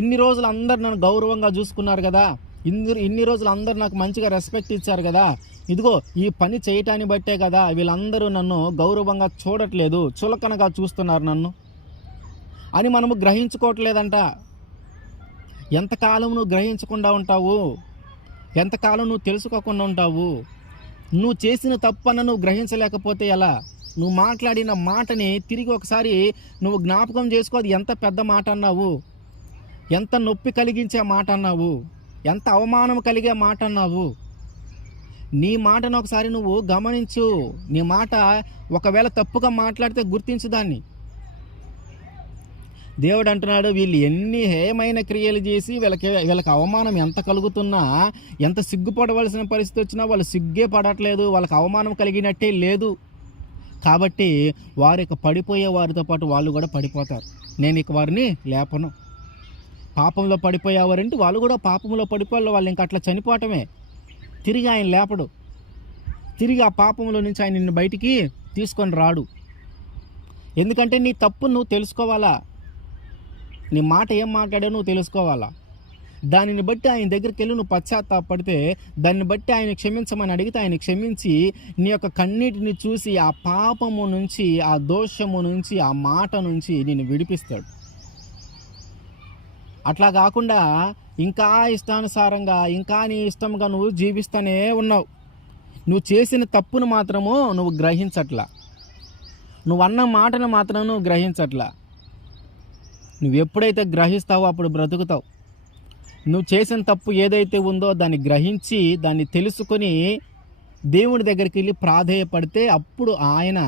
ఇన్ని రోజులు అందరు నన్ను గౌరవంగా చూసుకున్నారు కదా, ఇన్ని రోజులు అందరూ నాకు మంచిగా రెస్పెక్ట్ ఇచ్చారు కదా, ఇదిగో ఈ పని చేయటాన్ని బట్టే కదా వీళ్ళందరూ నన్ను గౌరవంగా చూడట్లేదు, చులకనగా చూస్తున్నారు నన్ను అని మనము గ్రహించుకోవట్లేదంట. ఎంతకాలం నువ్వు గ్రహించకుండా ఉంటావు, ఎంతకాలం నువ్వు తెలుసుకోకుండా ఉంటావు? నువ్వు చేసిన తప్పన్న నువ్వు గ్రహించలేకపోతే ఎలా? నువ్వు మాట్లాడిన మాటని తిరిగి ఒకసారి నువ్వు జ్ఞాపకం చేసుకో, అది ఎంత పెద్ద మాట అన్నావు, ఎంత నొప్పి కలిగించే మాట అన్నావు, ఎంత అవమానం కలిగే మాట అన్నావు. నీ మాటను ఒకసారి నువ్వు గమనించు. నీ మాట ఒకవేళ తప్పుగా మాట్లాడితే గుర్తించు దాన్ని. దేవుడు అంటున్నాడు, వీళ్ళు ఎన్ని హేయమైన క్రియలు చేసి వీళ్ళకి అవమానం ఎంత కలుగుతున్నా, ఎంత సిగ్గుపడవలసిన పరిస్థితి వచ్చినా వాళ్ళు సిగ్గే పడట్లేదు, వాళ్ళకి అవమానం కలిగినట్టే లేదు. కాబట్టి వారు ఇక పడిపోయే వారితో పాటు వాళ్ళు కూడా పడిపోతారు. నేను ఇక వారిని లేపను. పాపంలో పడిపోయేవారంటే వాళ్ళు కూడా పాపంలో పడిపోవాలి, వాళ్ళు ఇంకా అట్లా చనిపోవటమే. తిరిగి ఆయన లేపడు, తిరిగి ఆ పాపంలో నుంచి ఆయన నిన్ను బయటికి తీసుకొని రాడు. ఎందుకంటే నీ తప్పు నువ్వు తెలుసుకోవాలా, నీ మాట ఏం మాట్లాడావు నువ్వు తెలుసుకోవాలా. దానిని బట్టి ఆయన దగ్గరికి వెళ్ళి నువ్వు పశ్చాత్తాపడితే, దాన్ని బట్టి ఆయన క్షమించమని అడిగితే ఆయన క్షమించి నీ యొక్క కన్నీటిని చూసి ఆ పాపము నుంచి, ఆ దోషము నుంచి, ఆ మాట నుంచి నిన్ను విడిపిస్తాడు. అట్లా కాకుండా ఇంకా ఇష్టానుసారంగా, ఇంకా నీ ఇష్టంగా నువ్వు జీవిస్తూనే ఉన్నావు. నువ్వు చేసిన తప్పును మాత్రము నువ్వు గ్రహించట్లా, నువ్వు అన్న మాటను మాత్రం నువ్వు గ్రహించట్లా. నువ్వు ఎప్పుడైతే గ్రహిస్తావో అప్పుడు బ్రతుకుతావు. నువ్వు చేసిన తప్పు ఏదైతే ఉందో దాన్ని గ్రహించి, దాన్ని తెలుసుకొని దేవుడి దగ్గరికి వెళ్ళి ప్రాధేయపడితే అప్పుడు ఆయన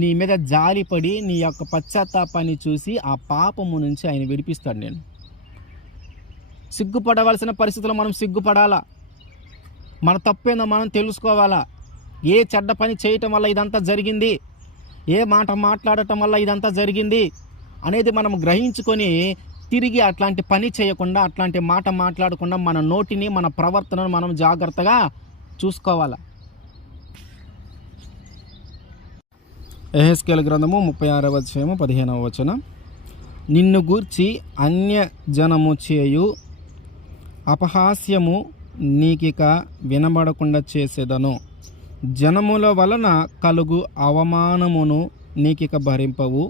నీ మీద జాలిపడి నీ యొక్క పశ్చాత్తాపాన్ని చూసి ఆ పాపము నుంచి ఆయన విడిపిస్తాడు. నేను సిగ్గుపడవలసిన పరిస్థితుల్లో మనం సిగ్గుపడాలా, మన తప్పేందో మనం తెలుసుకోవాలా. ఏ చెడ్డ పని చేయటం వల్ల ఇదంతా జరిగింది, ఏ మాట మాట్లాడటం వల్ల ఇదంతా జరిగింది అనేది మనం గ్రహించుకొని తిరిగి అట్లాంటి పని చేయకుండా, అట్లాంటి మాట మాట్లాడకుండా మన నోటిని, మన ప్రవర్తనను మనం జాగ్రత్తగా చూసుకోవాలి. యెహెజ్కేలు గ్రంథము 36వ అధ్యాయము 15వ వచనం. నిన్ను గూర్చి అన్య జనము చేయు అపహాస్యము నీకిక వినబడకుండా చేసేదను. జనముల వలన కలుగు అవమానమును నీవిక భరింపవు.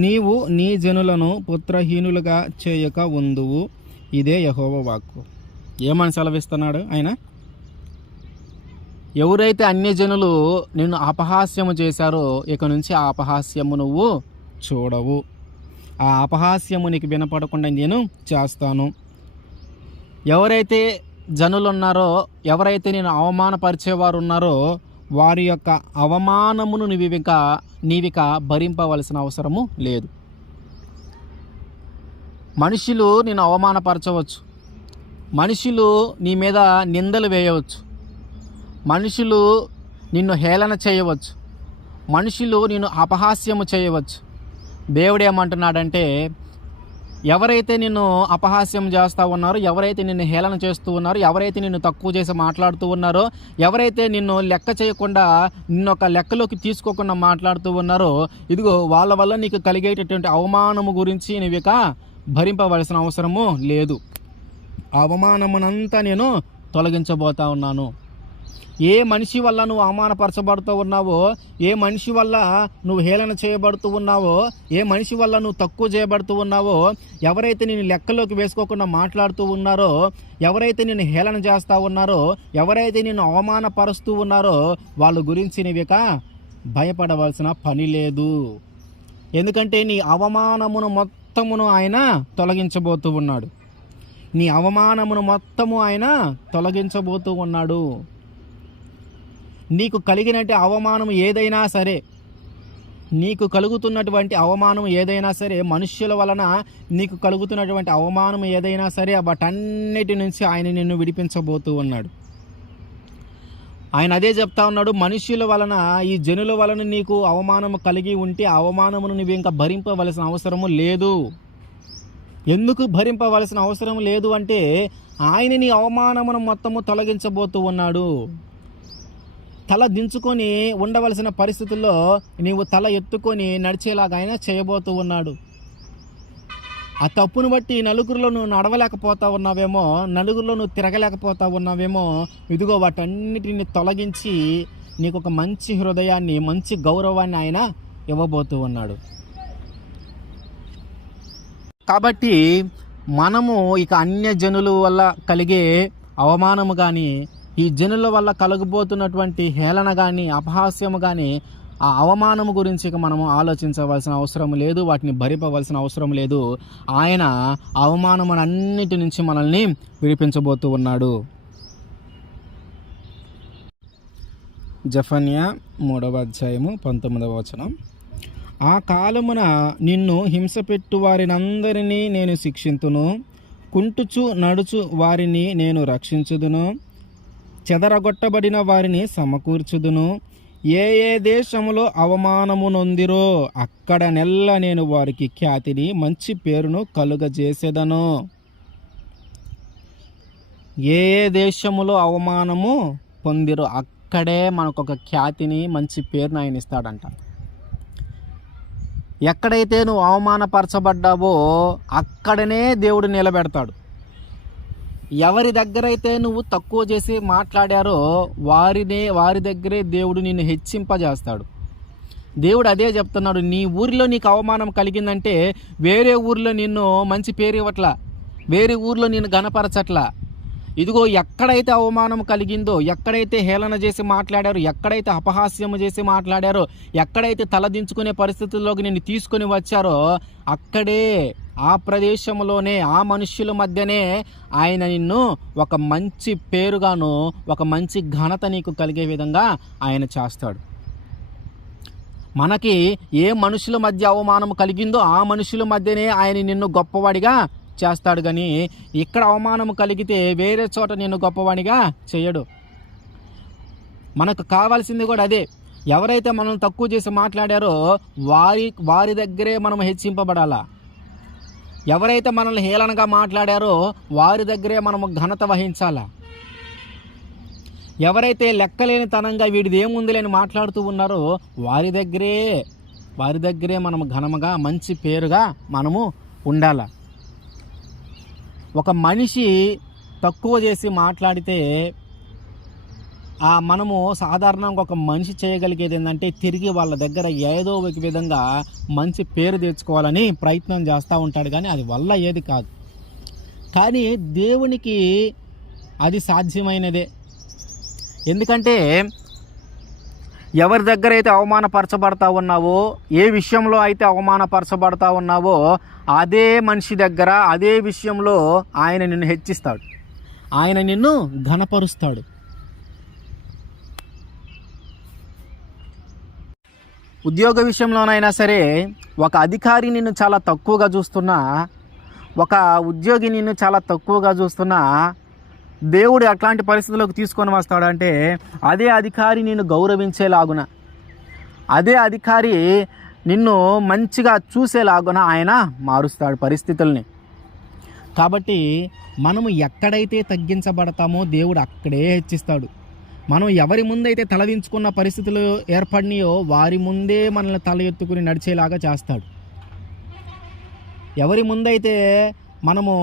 నీవు నీ జనులను పుత్రహీనులుగా చేయక ఉందువు. ఇదే యెహోవా వాక్కు. ఏమని సెలవిస్తున్నాడు ఆయన? ఎవరైతే అన్యజనులు నిన్ను అపహాస్యము చేశారో ఇక నుంచి ఆ అపహాస్యము నువ్వు చూడవు. ఆ అపహాస్యము నీకు వినపడకుండా నేను చేస్తాను. ఎవరైతే జనులు ఉన్నారో, ఎవరైతే నేను అవమానపరిచేవారు ఉన్నారో వారి యొక్క అవమానమును నీవిక భరింపవలసిన అవసరము లేదు. మనుషులు నిన్ను అవమానపరచవచ్చు, మనుషులు నీ మీద నిందలు వేయవచ్చు, మనుషులు నిన్ను హేళన చేయవచ్చు, మనుషులు నిన్ను అపహాస్యము చేయవచ్చు. దేవుడు ఏమంటున్నాడంటే, ఎవరైతే నిన్ను అపహాస్యం చేస్తూ ఉన్నారో, ఎవరైతే నిన్ను హేళన చేస్తూ ఉన్నారో, ఎవరైతే నిన్ను తక్కువ చేసి మాట్లాడుతూ ఉన్నారో, ఎవరైతే నిన్ను లెక్క చేయకుండా, నిన్ను ఒక లెక్కలోకి తీసుకోకుండా మాట్లాడుతూ ఉన్నారో, ఇదిగో వాళ్ళ వల్ల నీకు కలిగేటటువంటి అవమానము గురించి నీవిక భరింపవలసిన అవసరము లేదు. అవమానమునంతా నేను తొలగించబోతా ఉన్నాను. ఏ మనిషి వల్ల నువ్వు అవమానపరచబడుతూ ఉన్నావో, ఏ మనిషి వల్ల నువ్వు హేళన చేయబడుతూ ఉన్నావో, ఏ మనిషి వల్ల నువ్వు తక్కువ చేయబడుతూ ఉన్నావో, ఎవరైతే నేను లెక్కలోకి వేసుకోకుండా మాట్లాడుతూ ఉన్నారో, ఎవరైతే నేను హేళన చేస్తూ ఉన్నారో, ఎవరైతే నేను అవమానపరుస్తూ ఉన్నారో వాళ్ళ గురించి నీవిక భయపడవలసిన పని లేదు. ఎందుకంటే నీ అవమానమును మొత్తమును ఆయన తొలగించబోతూ ఉన్నాడు. నీ అవమానమును మొత్తము ఆయన తొలగించబోతూ ఉన్నాడు. నీకు కలిగినట్టు అవమానం ఏదైనా సరే, నీకు కలుగుతున్నటువంటి అవమానం ఏదైనా సరే, మనుష్యుల వలన నీకు కలుగుతున్నటువంటి అవమానం ఏదైనా సరే, వాటన్నిటి నుంచి ఆయన నిన్ను విడిపించబోతూ ఉన్నాడు. ఆయన అదే చెప్తా ఉన్నాడు, మనుష్యుల వలన, ఈ జనుల వలన నీకు అవమానం కలిగి ఉంటే అవమానమును నువ్వు ఇంకా భరింపవలసిన అవసరము లేదు. ఎందుకు భరింపవలసిన అవసరం లేదు అంటే, ఆయన నీ అవమానమును మొత్తము తొలగించబోతూ ఉన్నాడు. తల దించుకొని ఉండవలసిన పరిస్థితుల్లో నీవు తల ఎత్తుకొని నడిచేలాగా ఆయన చేయబోతూ ఉన్నాడు. ఆ తప్పును బట్టి నలుగురిలో నువ్వు నడవలేకపోతా ఉన్నావేమో, నలుగురిలో నువ్వు తిరగలేకపోతా ఉన్నావేమో, ఇదిగో వాటన్నిటిని తొలగించి నీకు ఒక మంచి హృదయాన్ని, మంచి గౌరవాన్ని ఆయన ఇవ్వబోతూ ఉన్నాడు. కాబట్టి మనము ఇక అన్య జనుల వల్ల కలిగే అవమానము కానీ, ఈ జనుల వల్ల కలగబోతున్నటువంటి హేళన కానీ, అపహాస్యము కానీ, ఆ అవమానము గురించి ఇక మనము ఆలోచించవలసిన అవసరం లేదు, వాటిని భరింపవలసిన అవసరం లేదు. ఆయన అవమానములన్నిటి నుంచి మనల్ని విడిపించబోతూ ఉన్నాడు. జెఫన్యా 3వ అధ్యాయము 19వ వచనం. ఆ కాలమున నిన్ను హింసపెట్టు వారినందరినీ నేను శిక్షింతును, కుంటుచు నడుచు వారిని నేను రక్షించుదును, చెదరగొట్టబడిన వారిని సమకూర్చుదును. ఏ ఏ దేశములో అవమానము నొందిరో అక్కడ నెల్ల నేను వారికి ఖ్యాతిని, మంచి పేరును కలుగజేసేదను. ఏ ఏ దేశములో అవమానము పొందిరో అక్కడే మనకు ఒక ఖ్యాతిని, మంచి పేరును ఆయన ఇస్తాడంట. ఎక్కడైతే నువ్వు అవమానపరచబడ్డావో అక్కడనే దేవుడు నిలబెడతాడు. ఎవరి దగ్గరైతే నువ్వు తక్కువ చేసి మాట్లాడారో వారి దగ్గరే దేవుడు నిన్ను హెచ్చింపజేస్తాడు. దేవుడు అదే చెప్తున్నాడు, నీ ఊరిలో నీకు అవమానం కలిగిందంటే వేరే ఊరిలో నిన్ను మంచి పేరు ఇవ్వట్లా, వేరే ఊరిలో నిన్ను గణపరచట్లా. ఇదిగో ఎక్కడైతే అవమానం కలిగిందో, ఎక్కడైతే హేళన చేసి మాట్లాడారో, ఎక్కడైతే అపహాస్యము చేసి మాట్లాడారో, ఎక్కడైతే తలదించుకునే పరిస్థితుల్లోకి నిన్ను తీసుకొని వచ్చారో అక్కడే ఆ ప్రదేశంలోనే ఆ మనుష్యుల మధ్యనే ఆయన నిన్ను ఒక మంచి పేరుగాను ఒక మంచి ఘనత నీకు కలిగే విధంగా ఆయన చేస్తాడు. మనకి ఏ మనుషుల మధ్య అవమానం కలిగిందో ఆ మనుషుల మధ్యనే ఆయన నిన్ను గొప్పవాడిగా చేస్తాడు. కానీ ఇక్కడ అవమానం కలిగితే వేరే చోట నిన్ను గొప్పవాడిగా చేయడు. మనకు కావాల్సింది కూడా అదే. ఎవరైతే మనం తక్కువ చేసి మాట్లాడారో వారి దగ్గరే మనం హెచ్చింపబడాలా. ఎవరైతే మనల్ని హేళనగా మాట్లాడారో వారి దగ్గరే మనము ఘనత వహించాలా. ఎవరైతే లెక్కలేని తనంగా వీడిది ఏముందిలేని మాట్లాడుతూ ఉన్నారో వారి దగ్గరే మనము ఘనముగా మంచి పేరుగా మనము ఉండాల. ఒక మనిషి తక్కువ చేసి మాట్లాడితే మనము సాధారణంగా ఒక మనిషి చేయగలిగేది ఏంటంటే తిరిగి వాళ్ళ దగ్గర ఏదో ఒక విధంగా మంచి పేరు తెచ్చుకోవాలని ప్రయత్నం చేస్తూ ఉంటాడు. కానీ అది వల్ల ఏది కాదు. కానీ దేవునికి అది సాధ్యమైనదే. ఎందుకంటే ఎవరి దగ్గర అయితే అవమానపరచబడతా ఉన్నావో, ఏ విషయంలో అయితే అవమానపరచబడతా ఉన్నావో అదే మనిషి దగ్గర అదే విషయంలో ఆయన నిన్ను హెచ్చిస్తాడు, ఆయన నిన్ను ఘనపరుస్తాడు. ఉద్యోగ విషయంలోనైనా సరే ఒక అధికారి నిన్ను చాలా తక్కువగా చూస్తున్నా, ఒక ఉద్యోగి నిన్ను చాలా తక్కువగా చూస్తున్నా దేవుడు అట్లాంటి పరిస్థితులకు తీసుకొని వస్తాడంటే అదే అధికారి నిన్ను గౌరవించేలాగున, అదే అధికారి నిన్ను మంచిగా చూసేలాగున ఆయన మారుస్తాడు పరిస్థితుల్ని. కాబట్టి మనము ఎక్కడైతే తగ్గించబడతామో దేవుడు అక్కడే హెచ్చిస్తాడు. మనం ఎవరి ముందైతే తలదించుకున్న పరిస్థితులు ఏర్పడినాయో వారి ముందే మనల్ని తల ఎత్తుకుని నడిచేలాగా చేస్తాడు. ఎవరి ముందైతే మనము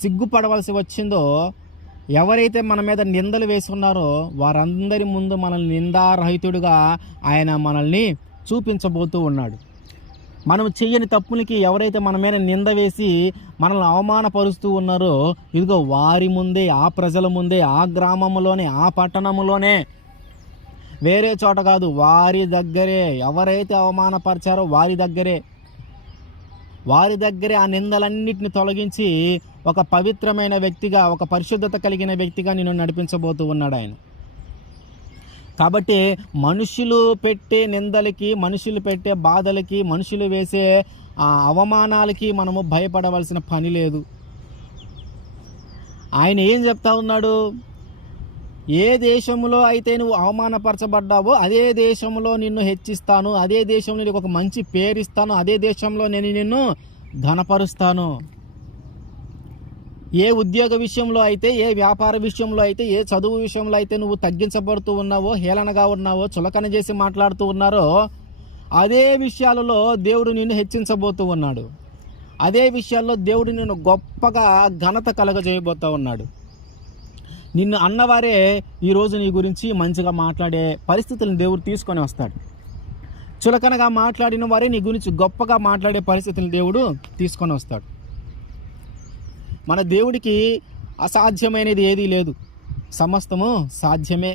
సిగ్గుపడవలసి వచ్చిందో, ఎవరైతే మన మీద నిందలు వేసుకున్నారో వారందరి ముందు మనల్ని నిందారహితుడుగా ఆయన మనల్ని చూపించబోతూ ఉన్నాడు. మనం చెయ్యని తప్పులకి ఎవరైతే మన మీద నింద వేసి మనల్ని అవమానపరుస్తూ ఉన్నారో ఇదిగో వారి ముందే, ఆ ప్రజల ముందే, ఆ గ్రామంలోనే, ఆ పట్టణంలోనే, వేరే చోట కాదు, వారి దగ్గరే ఎవరైతే అవమానపరిచారో వారి దగ్గరే ఆ నిందలన్నిటిని తొలగించి ఒక పవిత్రమైన వ్యక్తిగా, ఒక పరిశుద్ధత కలిగిన వ్యక్తిగా నిన్ను నడిపించబోతూ ఉన్నాడు ఆయన. కాబట్టి మనుషులు పెట్టే నిందలకి, మనుషులు పెట్టే బాధలకి, మనుషులు వేసే అవమానాలకి మనము భయపడవలసిన పని లేదు. ఆయన ఏం చెప్తా ఉన్నాడు? ఏ దేశంలో అయితే నువ్వు అవమానపరచబడ్డావో అదే దేశంలో నిన్ను హెచ్చిస్తాను, అదే దేశంలో నీకు ఒక మంచి పేరు ఇస్తాను, అదే దేశంలో నేను నిన్ను ఘనపరుస్తాను. ఏ ఉద్యోగ విషయంలో అయితే, ఏ వ్యాపార విషయంలో అయితే, ఏ చదువు విషయంలో అయితే నువ్వు తగ్గించబడుతూ ఉన్నావో, హేళనగా ఉన్నావో, చులకన చేసి మాట్లాడుతూ ఉన్నారో అదే విషయాలలో దేవుడు నిన్ను హెచ్చించబోతూ ఉన్నాడు. అదే విషయాల్లో దేవుడు నిన్ను గొప్పగా ఘనత కలగజేయబోతూ ఉన్నాడు. నిన్ను అన్నవారే ఈరోజు నీ గురించి మంచిగా మాట్లాడే పరిస్థితులను దేవుడు తీసుకొని వస్తాడు. చులకనగా మాట్లాడిన వారే నీ గురించి గొప్పగా మాట్లాడే పరిస్థితులను దేవుడు తీసుకొని వస్తాడు. మన దేవుడికి అసాధ్యమైనది ఏదీ లేదు, సమస్తము సాధ్యమే.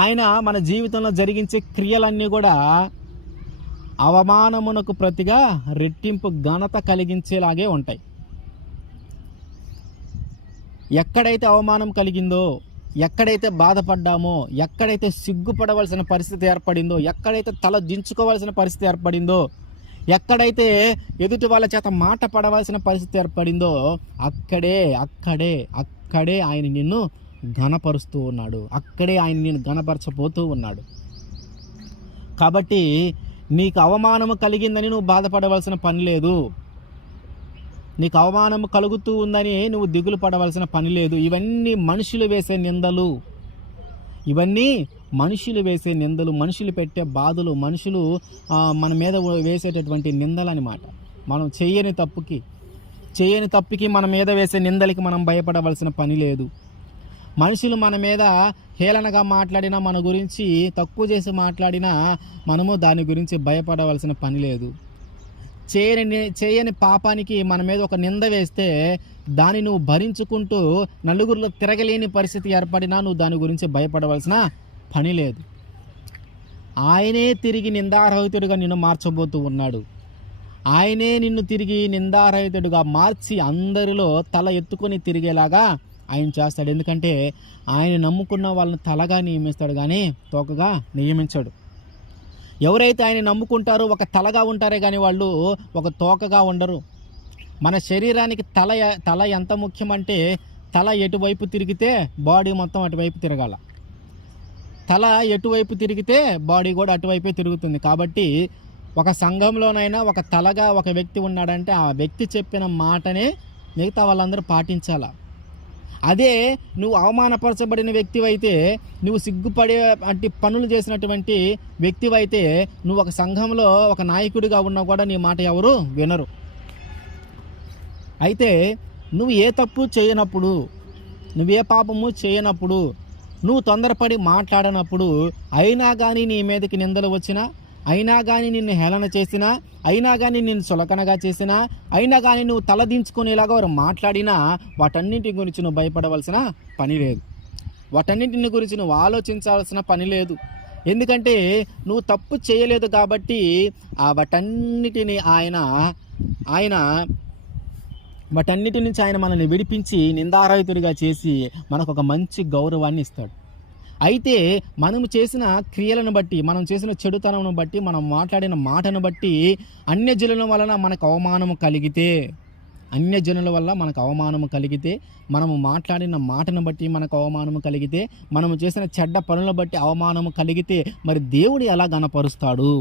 ఆయన మన జీవితంలో జరిగించే క్రియలన్నీ కూడా అవమానమునకు ప్రతిగా రెట్టింపు ఘనత కలిగించేలాగే ఉంటాయి. ఎక్కడైతే అవమానం కలిగిందో, ఎక్కడైతే బాధపడ్డామో, ఎక్కడైతే సిగ్గుపడవలసిన పరిస్థితి ఏర్పడిందో, ఎక్కడైతే తల దించుకోవాల్సిన పరిస్థితి ఏర్పడిందో, ఎక్కడైతే ఎదుటి వాళ్ళ చేత మాట పడవలసిన పరిస్థితి ఏర్పడిందో అక్కడే ఆయన నిన్ను ఘనపరుస్తూ ఉన్నాడు. అక్కడే ఆయన నిన్ను ఘనపరచబోతూ ఉన్నాడు. కాబట్టి నీకు అవమానము కలిగిందని నువ్వు బాధపడవలసిన పని లేదు. నీకు అవమానము కలుగుతూ ఉందని నువ్వు దిగులు పడవలసిన పని లేదు. ఇవన్నీ మనుషులు వేసే నిందలు, మనుషులు పెట్టే బాధలు, మనుషులు మన మీద వేసేటటువంటి నిందలు అన్నమాట. మనం చేయని తప్పుకి మన మీద వేసే నిందలకి మనం భయపడవలసిన పని లేదు. మనుషులు మన మీద హేళనగా మాట్లాడినా, మన గురించి తక్కువ చేసి మాట్లాడినా మనము దాని గురించి భయపడవలసిన పని లేదు. చేయని పాపానికి మన మీద ఒక నింద వేస్తే దాన్ని నువ్వు భరించుకుంటూ నలుగురిలో తిరగలేని పరిస్థితి ఏర్పడినా నువ్వు దాని గురించి భయపడవలసిన పని లేదు. ఆయనే తిరిగి నిందారహితుడిగా నిన్ను మార్చబోతూ ఉన్నాడు. ఆయనే నిన్ను తిరిగి నిందారహితుడిగా మార్చి అందరిలో తల ఎత్తుకొని తిరిగేలాగా ఆయన చేస్తాడు. ఎందుకంటే ఆయన నమ్ముకున్న వాళ్ళని తలగా నియమిస్తాడు కానీ తోకగా నియమించాడు. ఎవరైతే ఆయన నమ్ముకుంటారో ఒక తలగా ఉంటారే కానీ వాళ్ళు ఒక తోకగా ఉండరు. మన శరీరానికి తల ఎంత ముఖ్యమంటే తల ఎటువైపు తిరిగితే బాడీ మొత్తం అటువైపు తిరగాల. తల ఎటువైపు తిరిగితే బాడీ కూడా అటువైపే తిరుగుతుంది. కాబట్టి ఒక సంఘంలోనైనా ఒక తలగా ఒక వ్యక్తి ఉన్నాడంటే ఆ వ్యక్తి చెప్పిన మాటనే మిగతా వాళ్ళందరూ పాటించాల. అదే నువ్వు అవమానపరచబడిన వ్యక్తివైతే, నువ్వు సిగ్గుపడే అంటే పనులు చేసినటువంటి వ్యక్తివైతే, నువ్వు ఒక సంఘంలో ఒక నాయకుడిగా ఉన్నా కూడా నీ మాట ఎవరు వినరు. అయితే నువ్వు ఏ తప్పు చేయనప్పుడు, నువ్వే పాపము చేయనప్పుడు, నువ్వు తొందరపడి మాట్లాడనప్పుడు, అయినా కానీ నీ మీదకి నిందలు వచ్చినా, అయినా కానీ నిన్ను హేళన చేసినా, అయినా కానీ నిన్ను చులకనగా చేసినా, అయినా కానీ నువ్వు తలదించుకునేలాగా వారు మాట్లాడినా వాటన్నింటి గురించి నువ్వు భయపడవలసిన పని లేదు. వాటన్నింటిని గురించి నువ్వు ఆలోచించాల్సిన పని లేదు. ఎందుకంటే నువ్వు తప్పు చేయలేదు కాబట్టి వాటన్నిటిని ఆయన వాటన్నిటి నుంచి ఆయన మనల్ని విడిపించి నిందారహితుడిగా చేసి మనకు ఒక మంచి గౌరవాన్ని ఇస్తాడు. అయితే మనము చేసిన క్రియలను బట్టి, మనం చేసిన చెడుతనం బట్టి, మనం మాట్లాడిన మాటను బట్టి అన్యజనుల వలన మనకు అవమానము కలిగితే, మనము మాట్లాడిన మాటను బట్టి మనకు అవమానము కలిగితే, మనము చేసిన చెడ్డ పనులను బట్టి అవమానము కలిగితే మరి దేవుడు ఎలా గణపరుస్తాడు?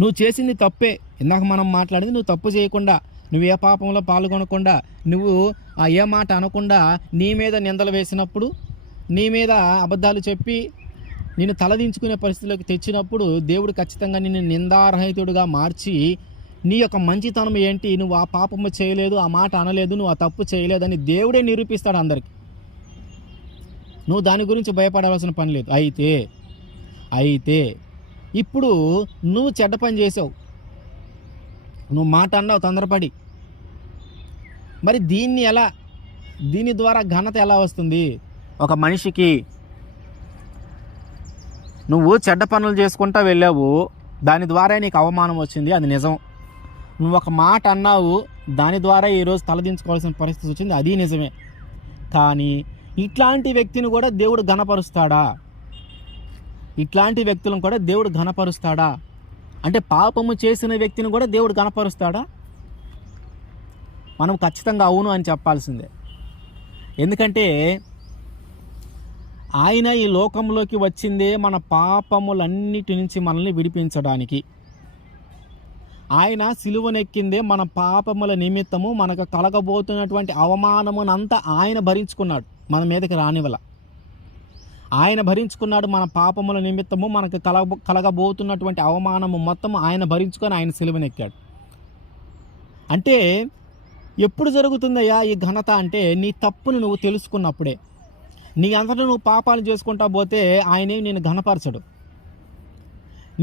నువ్వు చేసింది తప్పే. ఇందాక మనం మాట్లాడింది నువ్వు తప్పు చేయకుండా, నువ్వు ఏ పాపంలో పాల్గొనకుండా, నువ్వు ఏ మాట అనకుండా నీ మీద నిందలు వేసినప్పుడు, నీ మీద అబద్ధాలు చెప్పి నిన్ను తలదించుకునే పరిస్థితిలోకి తెచ్చినప్పుడు దేవుడు ఖచ్చితంగా నిన్ను నిందారహితుడిగా మార్చి నీ యొక్క మంచితనం ఏంటి, నువ్వు ఆ పాపము చేయలేదు, ఆ మాట అనలేదు, నువ్వు ఆ తప్పు చేయలేదని దేవుడే నిరూపిస్తాడు అందరికి. నువ్వు దాని గురించి భయపడవలసిన పని లేదు. అయితే ఇప్పుడు నువ్వు చెడ్డ పని చేసావు, నువ్వు మాట అన్నావు తొందరపడి. మరి దీని ద్వారా ఘనత ఎలా వస్తుంది? ఒక మనిషికి నువ్వు చెడ్డ పనులు చేసుకుంటా వెళ్ళావు, దాని ద్వారా నీకు అవమానం వచ్చింది, అది నిజం. నువ్వు ఒక మాట అన్నావు, దాని ద్వారా ఈరోజు తలదించుకోవాల్సిన పరిస్థితి వచ్చింది, అది నిజమే. కానీ ఇట్లాంటి వ్యక్తిని కూడా దేవుడు ఘనపరుస్తాడా? ఇట్లాంటి వ్యక్తులను కూడా దేవుడు ఘనపరుస్తాడా? అంటే పాపము చేసిన వ్యక్తిని కూడా దేవుడు ఘనపరుస్తాడా? మనం ఖచ్చితంగా అవును అని చెప్పాల్సిందే. ఎందుకంటే ఆయన ఈ లోకంలోకి వచ్చిందే మన పాపములన్నిటి నుంచి మనల్ని విడిపించడానికి. ఆయన సిలువనెక్కిందే మన పాపముల నిమిత్తము మనకు కలగబోతున్నటువంటి అవమానమునంతా ఆయన భరించుకున్నాడు, మన మీదకి రానివల. ఆయన భరించుకున్నాడు మన పాపముల నిమిత్తము మనకు కలగబోతున్నటువంటి అవమానము మొత్తం ఆయన భరించుకొని ఆయన సిలువనెక్కాడు. అంటే ఎప్పుడు జరుగుతుందయ్యా ఈ ఘనత అంటే నీ తప్పును నువ్వు తెలుసుకున్నప్పుడే. నీ అంతటా నువ్వు పాపాలు చేసుకుంటా పోతే ఆయనే నేను ఘనపరచడు.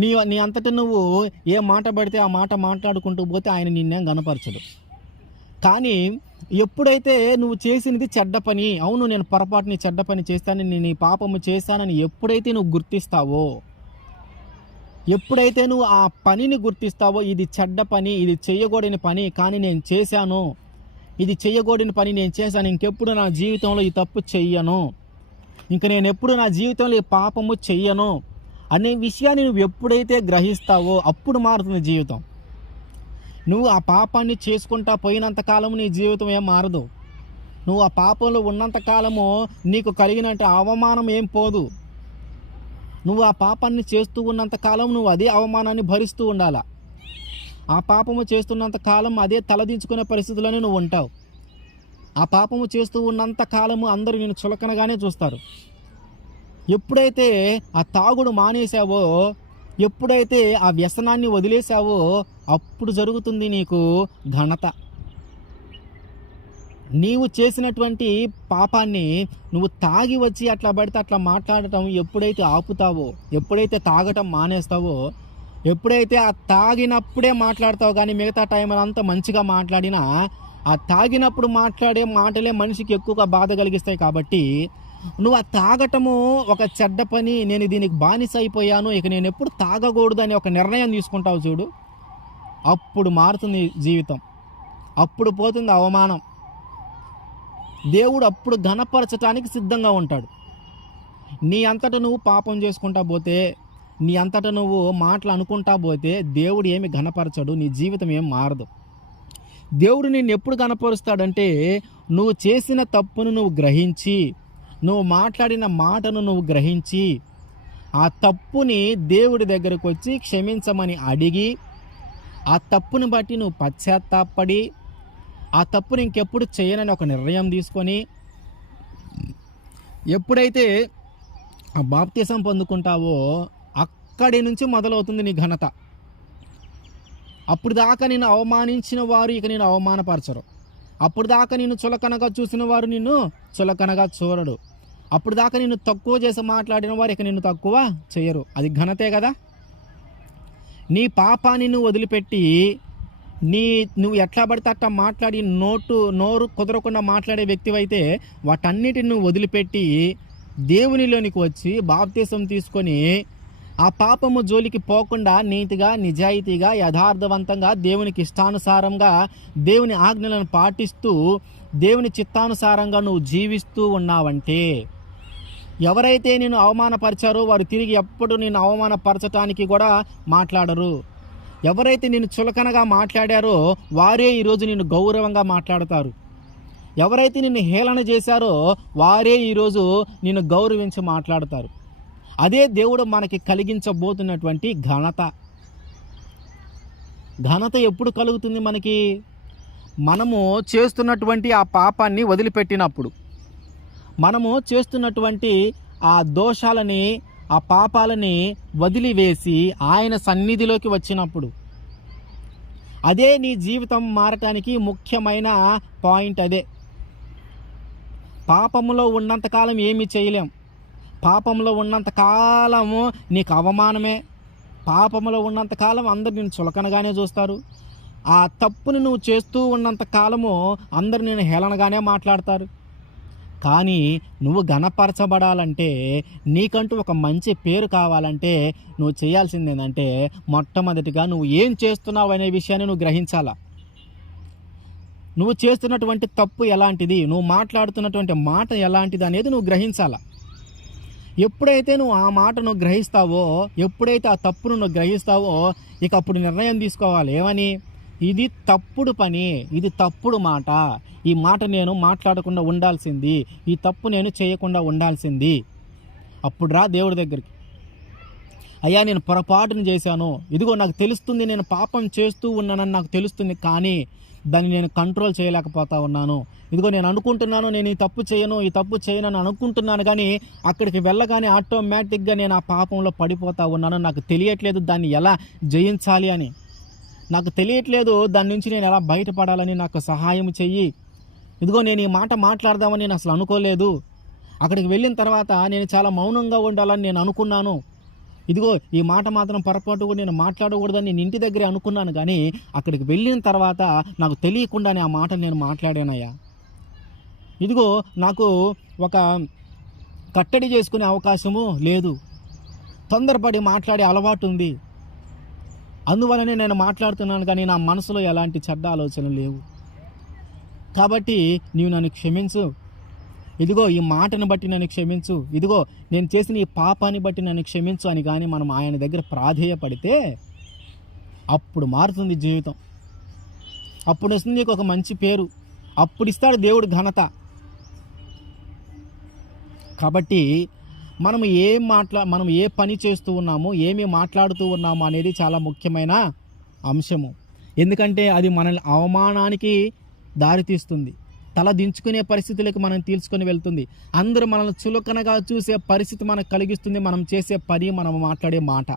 నీ అంతటా నువ్వు ఏ మాట పడితే ఆ మాట మాట్లాడుకుంటూ పోతే ఆయన నిన్నేం ఘనపరచడు. కానీ ఎప్పుడైతే నువ్వు చేసినది చెడ్డ పని, అవును నేను పొరపాటుని చెడ్డ పని చేస్తానని, నేను ఈ పాపము చేస్తానని ఎప్పుడైతే నువ్వు గుర్తిస్తావో, ఎప్పుడైతే నువ్వు ఆ పనిని గుర్తిస్తావో, ఇది చెడ్డ పని, ఇది చెయ్యకూడని పని, కానీ నేను చేశాను, ఇది చెయ్యకూడని పని నేను చేశాను, ఇంకెప్పుడు నా జీవితంలో ఈ తప్పు చెయ్యను, ఇంక నేను ఎప్పుడు నా జీవితంలో ఈ పాపము చెయ్యను అనే విషయాన్ని నువ్వు ఎప్పుడైతే గ్రహిస్తావో అప్పుడు మారుతుంది జీవితం. నువ్వు ఆ పాపాన్ని చేసుకుంటా పోయినంతకాలము నీ జీవితం ఏం మారదు. నువ్వు ఆ పాపంలో ఉన్నంతకాలము నీకు కలిగినట్టు అవమానం ఏం పోదు. నువ్వు ఆ పాపాన్ని చేస్తూ ఉన్నంత కాలం నువ్వు అదే అవమానాన్ని భరిస్తూ ఉండాలా. ఆ పాపము చేస్తున్నంత కాలం అదే తలదించుకునే పరిస్థితుల్లోనే నువ్వు ఉంటావు. ఆ పాపము చేస్తూ ఉన్నంత కాలము అందరూ నేను చులకనగానే చూస్తారు. ఎప్పుడైతే ఆ తాగుడు మానేశావో, ఎప్పుడైతే ఆ వ్యసనాన్ని వదిలేశావో అప్పుడు జరుగుతుంది నీకు ఘనత. నీవు చేసినటువంటి పాపాన్ని నువ్వు తాగి వచ్చి అట్లా పడితే అట్లా మాట్లాడటం ఎప్పుడైతే ఆపుతావో, ఎప్పుడైతే తాగటం మానేస్తావో, ఎప్పుడైతే ఆ తాగినప్పుడే మాట్లాడతావు కానీ మిగతా టైంలో అంతా మంచిగా మాట్లాడినా ఆ తాగినప్పుడు మాట్లాడే మాటలే మనిషికి ఎక్కువగా బాధ కలిగిస్తాయి. కాబట్టి నువ్వు ఆ తాగటము ఒక చెడ్డ పని, నేను దీనికి బానిస అయిపోయాను, ఇక నేను ఎప్పుడు తాగకూడదు అని ఒక నిర్ణయం తీసుకుంటావు చూడు. అప్పుడు మారుతుంది జీవితం, అప్పుడు పోతుంది అవమానం. దేవుడు అప్పుడు ఘనపరచటానికి సిద్ధంగా ఉంటాడు. నీ అంతట నువ్వు పాపం చేసుకుంటా పోతే, నీ అంతట నువ్వు మాటలు అనుకుంటా పోతే దేవుడు ఏమి ఘనపరచడు, నీ జీవితం ఏం మారదు. దేవుడు నిన్ను ఎప్పుడు ఘనపరుస్తాడంటే, నువ్వు చేసిన తప్పును నువ్వు గ్రహించి, నువ్వు మాట్లాడిన మాటను నువ్వు గ్రహించి, ఆ తప్పుని దేవుడి దగ్గరకు వచ్చి క్షమించమని అడిగి, ఆ తప్పుని బట్టి నువ్వు పశ్చాత్తాపడి, ఆ తప్పుని ఇంకెప్పుడు చేయనని ఒక నిర్ణయం తీసుకొని, ఎప్పుడైతే ఆ బాప్తిసం పొందుకుంటావో అక్కడి నుంచి మొదలవుతుంది నీ ఘనత. అప్పుడు దాకా నిన్ను అవమానించిన వారు ఇక నేను అవమానపరచరు. అప్పుడు దాకా నిన్ను చులకనగా చూసిన వారు నిన్ను చులకనగా చూడడు. అప్పుడు దాకా నిన్ను తక్కువ చేసి మాట్లాడిన వారు ఇక నిన్ను తక్కువ చేయరు. అది ఘనతే కదా. నీ పాపాన్ని నువ్వు వదిలిపెట్టి, నువ్వు ఎట్లా పడితే అట్లా మాట్లాడి నోరు కుదరకుండా మాట్లాడే వ్యక్తివైతే వాటన్నిటిని నువ్వు వదిలిపెట్టి దేవునిలోనికి వచ్చి బాప్తిసం తీసుకొని ఆ పాపము జోలికి పోకుండా నీతిగా, నిజాయితీగా, యథార్థవంతంగా, దేవునికి ఇష్టానుసారంగా, దేవుని ఆజ్ఞలను పాటిస్తూ, దేవుని చిత్తానుసారంగా నువ్వు జీవిస్తూ ఉన్నావంటే, ఎవరైతే నేను అవమానపరిచారో వారు తిరిగి ఎప్పుడు నేను అవమానపరచటానికి కూడా మాట్లాడరు. ఎవరైతే నేను చులకనగా మాట్లాడారో వారే ఈరోజు నిన్ను గౌరవంగా మాట్లాడతారు. ఎవరైతే నిన్ను హేళన చేశారో వారే ఈరోజు నిన్ను గౌరవించి మాట్లాడతారు. అదే దేవుడు మనకి కలిగించబోతున్నటువంటి ఘనత. ఘనత ఎప్పుడు కలుగుతుంది మనకి? మనము చేస్తున్నటువంటి ఆ పాపాన్ని వదిలిపెట్టినప్పుడు, మనము చేస్తున్నటువంటి ఆ దోషాలని, ఆ పాపాలని వదిలివేసి ఆయన సన్నిధిలోకి వచ్చినప్పుడు, అదే నీ జీవితం మారటానికి ముఖ్యమైన పాయింట్. అదే పాపములో ఉన్నంతకాలం ఏమీ చేయలేం. పాపంలో ఉన్నంతకాలము నీకు అవమానమే. పాపంలో ఉన్నంతకాలం అందరు నేను చులకనగానే చూస్తారు. ఆ తప్పుని నువ్వు చేస్తూ ఉన్నంత కాలము అందరు నేను హేళనగానే మాట్లాడతారు. కానీ నువ్వు ఘనపరచబడాలంటే, నీకంటూ ఒక మంచి పేరు కావాలంటే నువ్వు చేయాల్సింది ఏంటంటే, మొట్టమొదటిగా నువ్వు ఏం చేస్తున్నావు అనే విషయాన్ని నువ్వు గ్రహించాలా. నువ్వు చేస్తున్నటువంటి తప్పు ఎలాంటిది, నువ్వు మాట్లాడుతున్నటువంటి మాట ఎలాంటిది అనేది నువ్వు గ్రహించాలా. ఎప్పుడైతే నువ్వు ఆ మాటను గ్రహిస్తావో, ఎప్పుడైతే ఆ తప్పును నువ్వు గ్రహిస్తావో, ఇక అప్పుడు నిర్ణయం తీసుకోవాలి. ఏమని? ఇది తప్పుడు పని, ఇది తప్పుడు మాట, ఈ మాట నేను మాట్లాడకుండా ఉండాల్సింది, ఈ తప్పు నేను చేయకుండా ఉండాల్సింది. అప్పుడు రా దేవుడి దగ్గరికి. అయ్యా నేను పొరపాటును చేశాను, ఇదిగో నాకు తెలుస్తుంది నేను పాపం చేస్తూ ఉన్నానని నాకు తెలుస్తుంది, కానీ దాన్ని నేను కంట్రోల్ చేయలేకపోతా ఉన్నాను. ఇదిగో నేను అనుకుంటున్నాను నేను ఈ తప్పు చేయను అనుకుంటున్నాను, కానీ అక్కడికి వెళ్ళగానే ఆటోమేటిక్గా నేను ఆ పాపంలో పడిపోతా ఉన్నాను. నాకు తెలియట్లేదు దాన్ని ఎలా జయించాలి అని, నాకు తెలియట్లేదు దాని నుంచి నేను ఎలా బయటపడాలని, నాకు సహాయం చెయ్యి. ఇదిగో నేను ఈ మాట మాట్లాడదామని నేను అసలు అనుకోలేదు. అక్కడికి వెళ్ళిన తర్వాత నేను చాలా మౌనంగా ఉండాలని నేను అనుకున్నాను. ఇదిగో ఈ మాట మాత్రం పొరపాటు కూడా నేను మాట్లాడకూడదని నేను ఇంటి దగ్గరే అనుకున్నాను, కానీ అక్కడికి వెళ్ళిన తర్వాత నాకు తెలియకుండానే ఆ మాట నేను మాట్లాడానయ్యా. ఇదిగో నాకు ఒక కట్టడి చేసుకునే అవకాశము లేదు, తొందరపడి మాట్లాడే అలవాటు ఉంది, అందువలనే నేను మాట్లాడుతున్నాను, కానీ నా మనసులో ఎలాంటి చెడ్డ ఆలోచనలు లేవు. కాబట్టి నీవు నన్ను క్షమించు, ఇదిగో ఈ మాటను బట్టి నన్ను క్షమించు, ఇదిగో నేను చేసిన ఈ పాపాన్ని బట్టి నన్ను క్షమించు అని కానీ మనం ఆయన దగ్గర ప్రాధేయపడితే అప్పుడు మారుతుంది జీవితం. అప్పుడు వస్తుంది నీకు ఒక మంచి పేరు, అప్పుడు ఇస్తాడు దేవుడు ఘనత. కాబట్టి మనం మనం ఏ పని చేస్తూ ఉన్నాము, ఏమి మాట్లాడుతూ ఉన్నాము అనేది చాలా ముఖ్యమైన అంశము. ఎందుకంటే అది మనల్ని అవమానానికి దారితీస్తుంది, తల దించుకునే పరిస్థితులకు మనం తీసుకొని వెళ్తుంది. అందరూ మనల్ని చులకనగా చూసే పరిస్థితి మనకు కలిగిస్తుంది మనం చేసే పని, మనం మాట్లాడే మాట.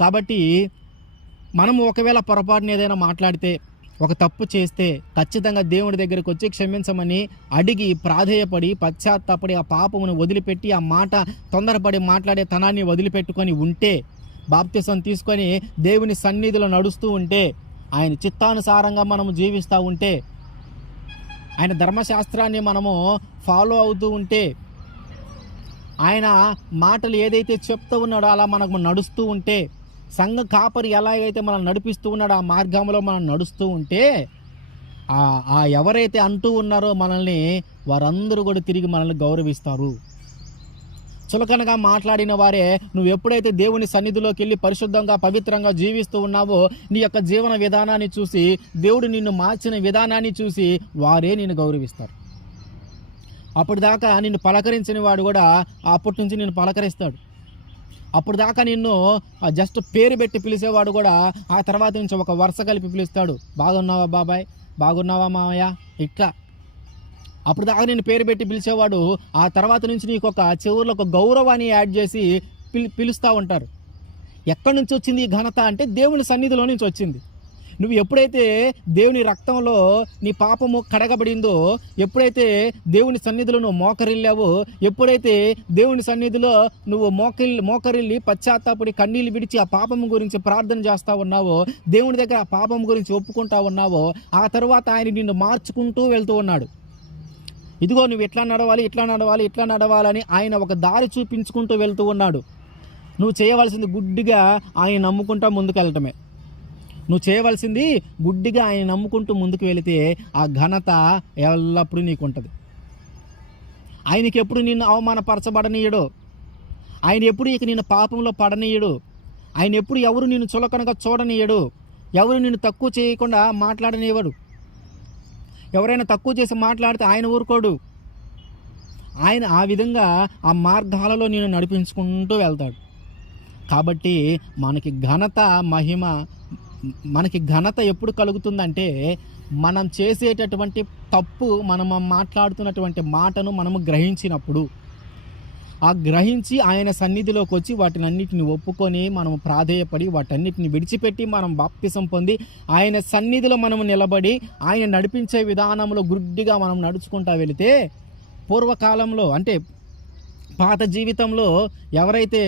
కాబట్టి మనం ఒకవేళ పొరపాటున ఏదైనా మాట్లాడితే, ఒక తప్పు చేస్తే ఖచ్చితంగా దేవుడి దగ్గరికి వచ్చి క్షమించమని అడిగి ప్రాధేయపడి పశ్చాత్తాపడి ఆ పాపమును వదిలిపెట్టి, ఆ మాట తొందరపడి మాట్లాడే తనాన్ని వదిలిపెట్టుకొని ఉంటే, బాప్తిసం తీసుకొని దేవుని సన్నిధిలో నడుస్తూ ఉంటే, ఆయన చిత్తానుసారంగా మనము జీవిస్తూ ఉంటే, ఆయన ధర్మశాస్త్రాన్ని మనము ఫాలో అవుతూ ఉంటే, ఆయన మాటలు ఏదైతే చెప్తూ ఉన్నాడో అలా మనకు నడుస్తూ ఉంటే, సంఘ కాపరి ఎలాగైతే మనం నడిపిస్తూ ఉన్నాడో ఆ మార్గంలో మనం నడుస్తూ ఉంటే ఆ ఎవరైతే అంటూ ఉన్నారో మనల్ని, వారందరూ కూడా తిరిగి మనల్ని గౌరవిస్తారు. చులకనగా మాట్లాడిన వారే, నువ్వు ఎప్పుడైతే దేవుని సన్నిధిలోకి వెళ్ళి పరిశుద్ధంగా పవిత్రంగా జీవిస్తూ ఉన్నావో, నీ యొక్క జీవన విధానాన్ని చూసి, దేవుడు నిన్ను మార్చిన విధానాన్ని చూసి వారే నిన్ను గౌరవిస్తారు. అప్పటిదాకా నిన్ను పలకరించిన వాడు కూడా అప్పటి నుంచి నిన్ను పలకరిస్తాడు. అప్పుడు దాకా నిన్ను జస్ట్ పేరు పెట్టి పిలిచేవాడు కూడా ఆ తర్వాత నుంచి ఒక వరుస కలిపి పిలుస్తాడు. బాగున్నావా బాబాయ్, బాగున్నావా మామయ్య, ఇట్లా. అప్పుడు దాకా నేను పేరు పెట్టి పిలిచేవాడు ఆ తర్వాత నుంచి నీకు ఒక చివరిలో ఒక గౌరవాన్ని యాడ్ చేసి పిలుస్తూ ఉంటారు. ఎక్కడి నుంచి వచ్చింది ఈ ఘనత అంటే దేవుని సన్నిధిలో నుంచి వచ్చింది. నువ్వు ఎప్పుడైతే దేవుని రక్తంలో నీ పాపము కడగబడిందో, ఎప్పుడైతే దేవుని సన్నిధిలో నువ్వు మోకరిల్లావో, ఎప్పుడైతే దేవుని సన్నిధిలో నువ్వు మోకరిల్లి పశ్చాత్తాపడి కన్నీళ్ళు విడిచి ఆ పాపం గురించి ప్రార్థన చేస్తూ ఉన్నావో, దేవుని దగ్గర ఆ పాపం గురించి ఒప్పుకుంటా ఉన్నావో, ఆ తర్వాత ఆయన నిన్ను మార్చుకుంటూ వెళ్తూ ఉన్నాడు. ఇదిగో నువ్వు ఇట్లా నడవాలి, ఇట్లా నడవాలి, ఇట్లా నడవాలని ఆయన ఒక దారి చూపించుకుంటూ వెళ్తూ ఉన్నాడు. నువ్వు చేయవలసింది గుడ్డిగా ఆయన నమ్ముకుంటా ముందుకు వెళ్ళటమే. నువ్వు చేయవలసింది గుడ్డిగా ఆయన నమ్ముకుంటూ ముందుకు వెళితే ఆ ఘనత ఎల్లప్పుడూ నీకు ఉంటుంది. ఆయనకి ఎప్పుడు నిన్ను అవమానపరచబడనీయడు. ఆయన ఎప్పుడు ఇక నిన్ను పాపంలో పడనీయడు. ఆయన ఎప్పుడు ఎవరు నిన్ను చులకనగా చూడనీయడు. ఎవరు నిన్ను తక్కువ చేయకుండా మాట్లాడనివ్వడు. ఎవరైనా తక్కువ చేసి మాట్లాడితే ఆయన ఊరుకోడు. ఆయన ఆ విధంగా ఆ మార్గాలలో నేను నడిపించుకుంటూ వెళ్తాడు. కాబట్టి మనకి ఘనత, మహిమ, మనకి ఘనత ఎప్పుడు కలుగుతుందంటే మనం చేసేటటువంటి తప్పు, మనం మాట్లాడుతున్నటువంటి మాటను మనము గ్రహించినప్పుడు, ఆ గ్రహించి ఆయన సన్నిధిలోకి వచ్చి వాటిని అన్నిటిని ఒప్పుకొని మనము ప్రాధేయపడి వాటన్నిటిని విడిచిపెట్టి మనం బాప్తిసం పొంది ఆయన సన్నిధిలో మనము నిలబడి ఆయన నడిపించే విధానంలో గుడ్డిగా మనం నడుచుకుంటా వెళితే, పూర్వకాలంలో అంటే పాత జీవితంలో ఎవరైతే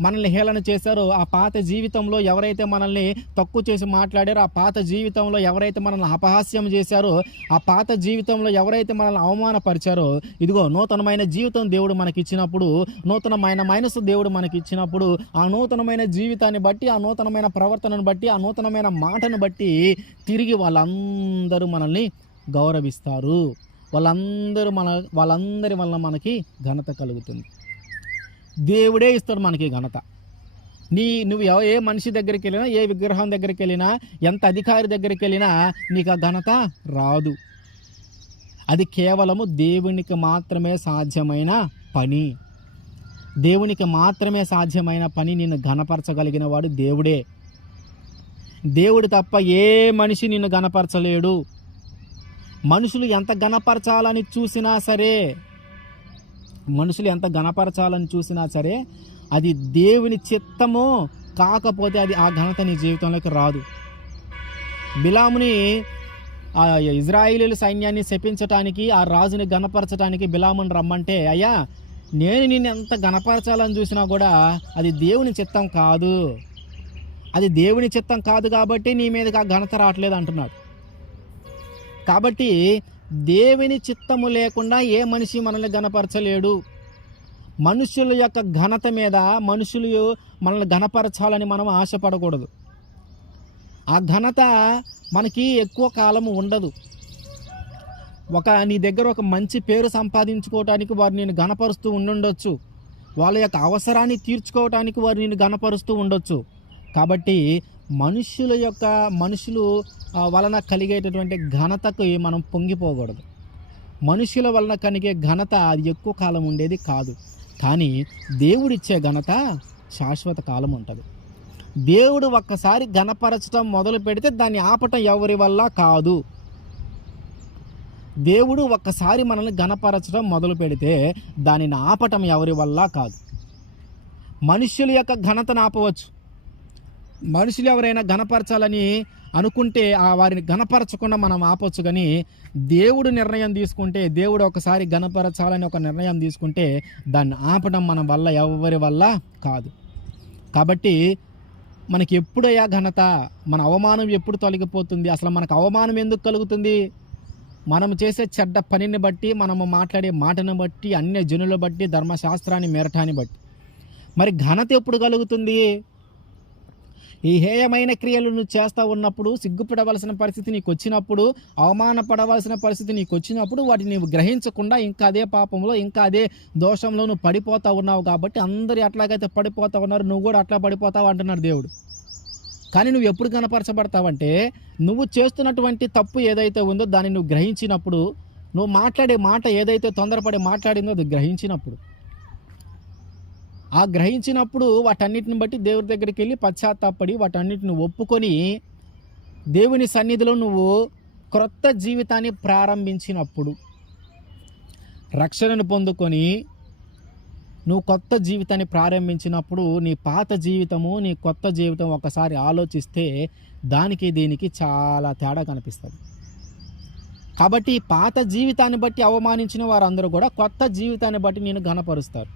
మనల్ని హేళన చేశారో, ఆ పాత జీవితంలో ఎవరైతే మనల్ని తక్కువ చేసి మాట్లాడారో, ఆ పాత జీవితంలో ఎవరైతే మనల్ని అపహాస్యం చేశారో, ఆ పాత జీవితంలో ఎవరైతే మనల్ని అవమానపరిచారో, ఇదిగో నూతనమైన జీవితం దేవుడు మనకిచ్చినప్పుడు, నూతనమైన మనసు దేవుడు మనకిచ్చినప్పుడు, ఆ నూతనమైన జీవితాన్ని బట్టి, ఆ నూతనమైన ప్రవర్తనను బట్టి, ఆ నూతనమైన మాటను బట్టి తిరిగి వాళ్ళందరూ మనల్ని గౌరవిస్తారు. వాళ్ళందరి వలన మనకి ఘనత కలుగుతుంది. దేవుడే ఇస్తాడు మనకి ఘనత. నువ్వు ఏ మనిషి దగ్గరికి వెళ్ళినా, ఏ విగ్రహం దగ్గరికి వెళ్ళినా, ఎంత అధికారి దగ్గరికి వెళ్ళినా నీకు ఆ ఘనత రాదు. అది కేవలము దేవునికి మాత్రమే సాధ్యమైన పని. దేవునికి మాత్రమే సాధ్యమైన పని. నిన్ను ఘనపరచగలిగిన వాడు దేవుడే. దేవుడు తప్ప ఏ మనిషి నిన్ను ఘనపరచలేడు. మనుషులు ఎంత ఘనపరచాలని చూసినా సరే, అది దేవుని చిత్తము కాకపోతే అది ఆ ఘనత నీ జీవితంలోకి రాదు. బిలాముని ఇజ్రాయేలీయుల సైన్యాన్ని శపించటానికి, ఆ రాజుని ఘనపరచడానికి బిలాముని రమ్మంటే, అయ్యా నేను నిన్ను ఎంత ఘనపరచాలని చూసినా కూడా అది దేవుని చిత్తం కాదు. అది దేవుని చిత్తం కాదు కాబట్టి నీ మీదకి ఆ ఘనత రావట్లేదు అంటున్నాడు. కాబట్టి దేవుని చిత్తము లేకుండా ఏ మనిషి మనల్ని ఘనపరచలేడు. మనుషుల యొక్క ఘనత మీద మనుషులు మనల్ని ఘనపరచాలని మనం ఆశపడకూడదు. ఆ ఘనత మనకి ఎక్కువ కాలం ఉండదు. నీ దగ్గర ఒక మంచి పేరు సంపాదించుకోవటానికి వారు నేను ఘనపరుస్తూ ఉండొచ్చు. వాళ్ళ యొక్క అవసరాన్ని తీర్చుకోవటానికి వారు నేను ఘనపరుస్తూ ఉండొచ్చు. కాబట్టి మనుషులు వలన కలిగేటటువంటి ఘనతకు మనం పొంగిపోకూడదు. మనుషుల వలన కలిగే ఘనత అది ఎక్కువ కాలం ఉండేది కాదు. కానీ దేవుడిచ్చే ఘనత శాశ్వత కాలం ఉంటుంది. దేవుడు ఒక్కసారి ఘనపరచడం మొదలు పెడితే దాన్ని ఆపటం ఎవరి వల్ల కాదు. దేవుడు ఒక్కసారి మనల్ని ఘనపరచడం మొదలు పెడితే దానిని ఆపటం ఎవరి వల్ల కాదు. మనుషుల యొక్క ఘనతను ఆపవచ్చు. మనుషులు ఎవరైనా ఘనపరచాలని అనుకుంటే వారిని ఘనపరచకుండా మనం ఆపొచ్చు. కానీ దేవుడు నిర్ణయం తీసుకుంటే, దేవుడు ఒకసారి ఘనపరచాలని ఒక నిర్ణయం తీసుకుంటే దాన్ని ఆపడం మన వల్ల ఎవరి వల్ల కాదు. కాబట్టి మనకి ఎప్పుడయ్యా ఘనత, మన అవమానం ఎప్పుడు తొలగిపోతుంది? అసలు మనకు అవమానం ఎందుకు కలుగుతుంది? మనం చేసే చెడ్డ పనిని బట్టి, మనము మాట్లాడే మాటను బట్టి, అన్య జనుల బట్టి, ధర్మశాస్త్రాన్ని మేరటాన్ని బట్టి. మరి ఘనత ఎప్పుడు కలుగుతుంది? ఈ హేయమైన క్రియలు నువ్వు చేస్తూ ఉన్నప్పుడు, సిగ్గుపడవలసిన పరిస్థితి నీకు వచ్చినప్పుడు, అవమానపడవలసిన పరిస్థితి నీకు వచ్చినప్పుడు, వాటిని నువ్వు గ్రహించకుండా ఇంకా అదే పాపంలో, ఇంకా అదే దోషంలో నువ్వు పడిపోతూ ఉన్నావు. కాబట్టి అందరూ ఎట్లాగైతే పడిపోతూ ఉన్నారు, నువ్వు కూడా అట్లా పడిపోతావు అంటున్నాడు దేవుడు. కానీ నువ్వు ఎప్పుడు కనపరచబడతావంటే, నువ్వు చేస్తున్నటువంటి తప్పు ఏదైతే ఉందో దాన్ని నువ్వు గ్రహించినప్పుడు, నువ్వు మాట్లాడే మాట ఏదైతే తొందరపడి మాట్లాడిందో అది గ్రహించినప్పుడు, ఆ గ్రహించినప్పుడు వాటన్నిటిని బట్టి దేవుడి దగ్గరికి వెళ్ళి పశ్చాత్తాపడి వాటన్నిటిని ఒప్పుకొని దేవుని సన్నిధిలో నువ్వు క్రొత్త జీవితాన్ని ప్రారంభించినప్పుడు, రక్షణను పొందుకొని నువ్వు కొత్త జీవితాన్ని ప్రారంభించినప్పుడు, నీ పాత జీవితము నీ కొత్త జీవితం ఒకసారి ఆలోచిస్తే దానికి దీనికి చాలా తేడా కనిపిస్తుంది. కాబట్టి పాత జీవితాన్ని బట్టి అవమానించిన వారందరూ కూడా కొత్త జీవితాన్ని బట్టి నేను ఘనపరుస్తారు.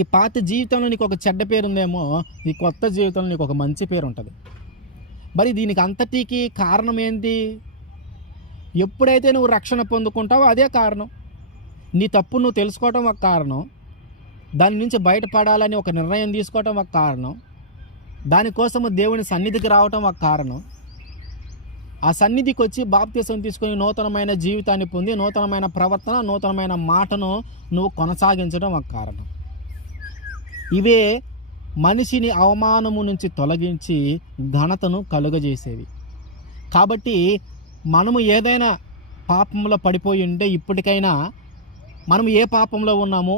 ఈ పాత జీవితంలో నీకు ఒక చెడ్డ పేరు ఉందేమో, ఈ కొత్త జీవితంలో నీకు ఒక మంచి పేరు ఉంటుంది. మరి దీనికి అంతటికీ కారణం ఏంటి? ఎప్పుడైతే నువ్వు రక్షణ పొందుకుంటావో అదే కారణం. నీ తప్పు నువ్వు తెలుసుకోవటం ఒక కారణం, దాని నుంచి బయటపడాలని ఒక నిర్ణయం తీసుకోవటం ఒక కారణం, దానికోసము దేవుని సన్నిధికి రావటం ఒక కారణం, ఆ సన్నిధికి వచ్చి బాప్తిసం తీసుకొని నూతనమైన జీవితాన్ని పొంది నూతనమైన ప్రవర్తన, నూతనమైన మాటను నువ్వు కొనసాగించడం ఒక కారణం. ఇవే మనిషిని అవమానము నుంచి తొలగించి ఘనతను కలుగజేసేవి. కాబట్టి మనము ఏదైనా పాపంలో పడిపోయి ఉంటే ఇప్పటికైనా మనం ఏ పాపంలో ఉన్నామో,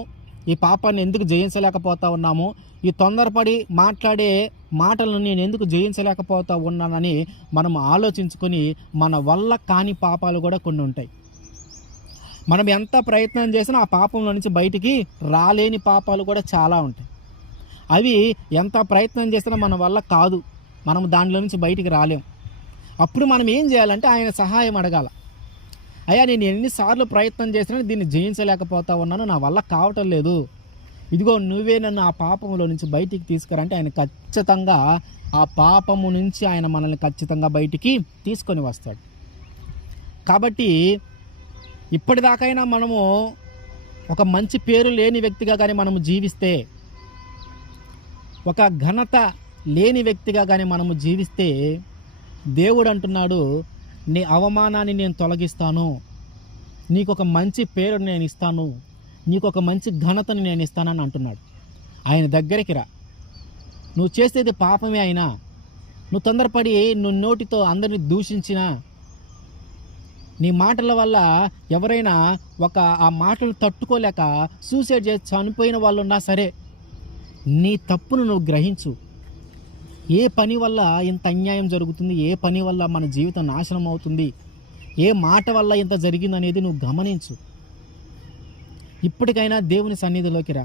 ఈ పాపాన్ని ఎందుకు జయించలేకపోతా ఉన్నామో, ఈ తొందరపడి మాట్లాడే మాటలను నేను ఎందుకు జయించలేకపోతా ఉన్నానని మనం ఆలోచించుకొని మన వల్ల కాని పాపాలు కూడా కొన్ని ఉంటాయి. మనం ఎంత ప్రయత్నం చేసినా ఆ పాపంలో నుంచి బయటికి రాలేని పాపాలు కూడా చాలా ఉంటాయి. అవి ఎంత ప్రయత్నం చేసినా మన వల్ల కాదు, మనం దానిలో నుంచి బయటికి రాలేం. అప్పుడు మనం ఏం చేయాలంటే ఆయన సహాయం అడగాల. అయ్యా, నేను ఎన్నిసార్లు ప్రయత్నం చేసినా దీన్ని జయించలేకపోతా ఉన్నాను, నా వల్ల కావటం లేదు, ఇదిగో నువ్వే నన్ను ఆ పాపంలో నుంచి బయటికి తీసుకురంటే ఆయన ఖచ్చితంగా ఆ పాపము నుంచి ఆయన మనల్ని ఖచ్చితంగా బయటికి తీసుకొని వస్తాడు. కాబట్టి ఇప్పటిదాకైనా మనము ఒక మంచి పేరు లేని వ్యక్తిగా కానీ మనము జీవిస్తే, ఒక ఘనత లేని వ్యక్తిగా కానీ మనము జీవిస్తే, దేవుడు అంటున్నాడు, నీ అవమానాన్ని నేను తొలగిస్తాను, నీకు ఒక మంచి పేరు నేను ఇస్తాను, నీకు ఒక మంచి ఘనతని నేను ఇస్తానని అంటున్నాడు. ఆయన దగ్గరికి రా. నువ్వు చేసేది పాపమే అయినా, నువ్వు తొందరపడి నువ్వు నోటితో అందరిని దూషించినా, నీ మాటల వల్ల ఎవరైనా ఆ మాటలు తట్టుకోలేక సూసైడ్ చేసి చనిపోయిన వాళ్ళు ఉన్నా సరే, నీ తప్పును నువ్వు గ్రహించు. ఏ పని వల్ల ఇంత అన్యాయం జరుగుతుంది, ఏ పని వల్ల మన జీవితం నాశనం అవుతుంది, ఏ మాట వల్ల ఇంత జరిగిందనేది నువ్వు గమనించు. ఇప్పటికైనా దేవుని సన్నిధిలోకి రా.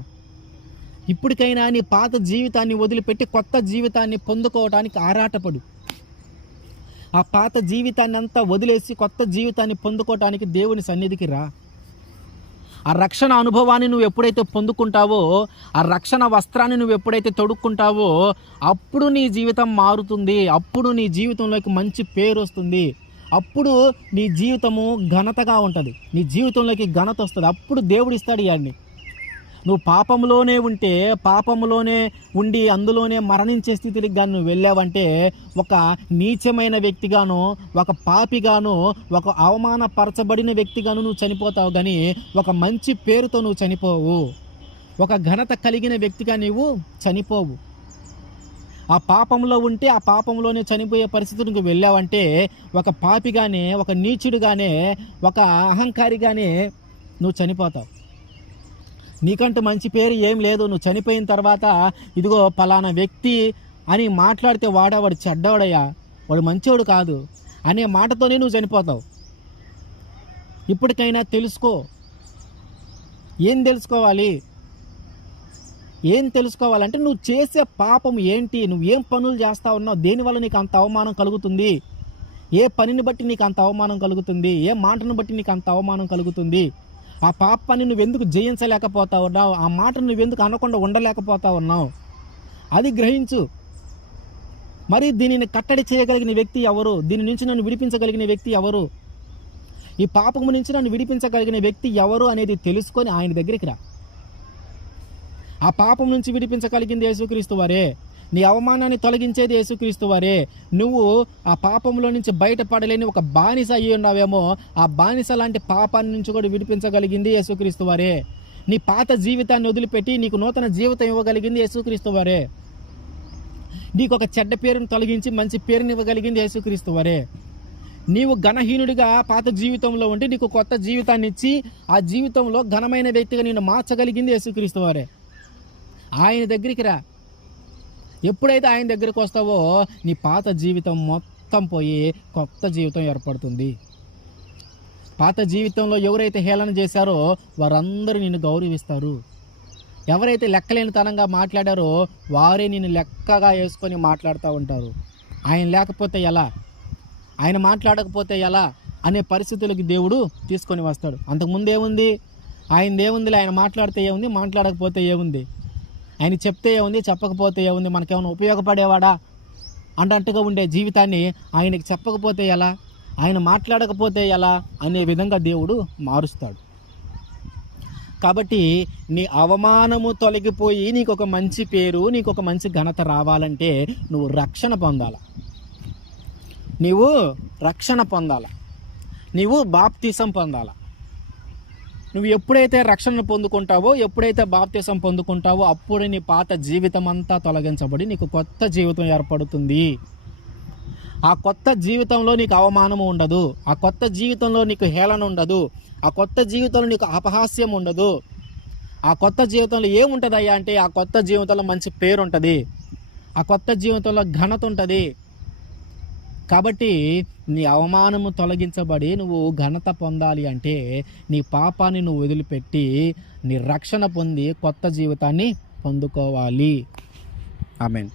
ఇప్పటికైనా నీ పాత జీవితాన్ని వదిలిపెట్టి కొత్త జీవితాన్ని పొందుకోవడానికి ఆరాటపడు. ఆ పాత జీవితాన్ని అంతా వదిలేసి కొత్త జీవితాన్ని పొందుకోవటానికి దేవుని సన్నిధికి రా. ఆ రక్షణ అనుభవాన్ని నువ్వు ఎప్పుడైతే పొందుకుంటావో, ఆ రక్షణ వస్త్రాన్ని నువ్వు ఎప్పుడైతే తొడుక్కుంటావో, అప్పుడు నీ జీవితం మారుతుంది. అప్పుడు నీ జీవితంలోకి మంచి పేరు వస్తుంది. అప్పుడు నీ జీవితము ఘనతగా ఉంటుంది. నీ జీవితంలోకి ఘనత వస్తుంది. అప్పుడు దేవుడు ఇస్తాడు ఇవన్నీ. నువ్వు పాపంలోనే ఉంటే, పాపంలోనే ఉండి అందులోనే మరణించే స్థితికి కానీ నువ్వు వెళ్ళావంటే, ఒక నీచమైన వ్యక్తిగాను, ఒక పాపిగాను, ఒక అవమానపరచబడిన వ్యక్తిగాను నువ్వు చనిపోతావు. కానీ ఒక మంచి పేరుతో నువ్వు చనిపోవు. ఒక ఘనత కలిగిన వ్యక్తిగా నీవు చనిపోవు. ఆ పాపంలో ఉంటే ఆ పాపంలోనే చనిపోయే పరిస్థితులకు వెళ్ళావంటే, ఒక పాపిగానే, ఒక నీచుడుగానే, ఒక అహంకారిగానే నువ్వు చనిపోతావు. నీకంటూ మంచి పేరు ఏం లేదు. నువ్వు చనిపోయిన తర్వాత ఇదిగో పలానా వ్యక్తి అని మాట్లాడితే వాడు చెడ్డవాడయ్యా, వాడు మంచివాడు కాదు అనే మాటతోనే నువ్వు చనిపోతావు. ఇప్పటికైనా తెలుసుకో. ఏం తెలుసుకోవాలి? ఏం తెలుసుకోవాలంటే నువ్వు చేసే పాపం ఏంటి, నువ్వేం పనులు చేస్తా ఉన్నావు, దేనివల్ల నీకు అంత అవమానం కలుగుతుంది, ఏ పనిని బట్టి నీకు అంత అవమానం కలుగుతుంది, ఏ మాటను బట్టి నీకు అంత అవమానం కలుగుతుంది, ఆ పాపాన్ని నువ్వెందుకు జయించలేకపోతా ఉన్నావు, ఆ మాటను నువ్వెందుకు అనకుండా ఉండలేకపోతా ఉన్నావు, అది గ్రహించు. మరి దీనిని కట్టడి చేయగలిగిన వ్యక్తి ఎవరు? దీని నుంచి నన్ను విడిపించగలిగిన వ్యక్తి ఎవరు? ఈ పాపము నుంచి నన్ను విడిపించగలిగిన వ్యక్తి ఎవరు అనేది తెలుసుకొని ఆయన దగ్గరికి రా. ఆ పాపం నుంచి విడిపించగలిగింది యేసుక్రీస్తు వారే. నీ అవమానాన్ని తొలగించేది యేసుక్రీస్తు వారే. నువ్వు ఆ పాపంలో నుంచి బయటపడలేని ఒక బానిస అయ్యి ఉన్నావేమో, ఆ బానిస లాంటి పాపాన్ని నుంచి కూడా విడిపించగలిగింది యేసుక్రీస్తు వారే. నీ పాత జీవితాన్ని వదిలిపెట్టి నీకు నూతన జీవితం ఇవ్వగలిగింది యేసుక్రీస్తు వారే. నీకు ఒక చెడ్డ పేరుని తొలగించి మంచి పేరుని ఇవ్వగలిగింది యేసుక్రీస్తు వారే. నీవు ఘనహీనుడిగా పాత జీవితంలో ఉండి నీకు కొత్త జీవితాన్ని ఇచ్చి ఆ జీవితంలో ఘనమైన వ్యక్తిగా నిన్ను మార్చగలిగింది యేసుక్రీస్తు వారే. ఆయన దగ్గరికి రా. ఎప్పుడైతే ఆయన దగ్గరికి వస్తావో నీ పాత జీవితం మొత్తం పోయి కొత్త జీవితం ఏర్పడుతుంది. పాత జీవితంలో ఎవరైతే హేళన చేశారో వారందరూ నిన్ను గౌరవిస్తారు. ఎవరైతే లెక్కలేనితనంగా మాట్లాడారో వారే నిన్ను లెక్కగా వేసుకొని మాట్లాడుతూ ఉంటారు. ఆయన లేకపోతే ఎలా, ఆయన మాట్లాడకపోతే ఎలా అనే పరిస్థితులకి దేవుడు తీసుకొని వస్తాడు. అంతకుముందు ఏముంది? ఆయనదేముంది? ఆయన మాట్లాడితే ఏముంది, మాట్లాడకపోతే ఏముంది? ఆయన చెప్తే ఏముంది, చెప్పకపోతే ఏముంది? మనకేమైనా ఉపయోగపడేవాడా అన్నట్టుగా ఉండే జీవితాన్ని ఆయనకి చెప్పకపోతే ఎలా, ఆయన మాట్లాడకపోతే ఎలా అనే విధంగా దేవుడు మారుస్తాడు. కాబట్టి నీ అవమానము తొలగిపోయి నీకు ఒక మంచి పేరు, నీకు ఒక మంచి ఘనత రావాలంటే నువ్వు రక్షణ పొందాల. నీవు రక్షణ పొందాల. నీవు బాప్తిసం పొందాల. నువ్వు ఎప్పుడైతే రక్షణ పొందుకుంటావో, ఎప్పుడైతే బాప్తిసం పొందుకుంటావో అప్పుడే నీ పాత జీవితం అంతా తొలగించబడి నీకు కొత్త జీవితం ఏర్పడుతుంది. ఆ కొత్త జీవితంలో నీకు అవమానము ఉండదు. ఆ కొత్త జీవితంలో నీకు హేళన ఉండదు. ఆ కొత్త జీవితంలో నీకు అపహాస్యం ఉండదు. ఆ కొత్త జీవితంలో ఏముంటుందయ్యా అంటే ఆ కొత్త జీవితంలో మంచి పేరు ఉంటుంది. ఆ కొత్త జీవితంలో ఘనత ఉంటుంది. కాబట్టి నీ అవమానము తొలగించబడి నువ్వు ఘనత పొందాలి అంటే నీ పాపాన్ని నువ్వు వదిలిపెట్టి నీ రక్షణ పొంది కొత్త జీవితాన్ని పొందుకోవాలి. ఆమేన్.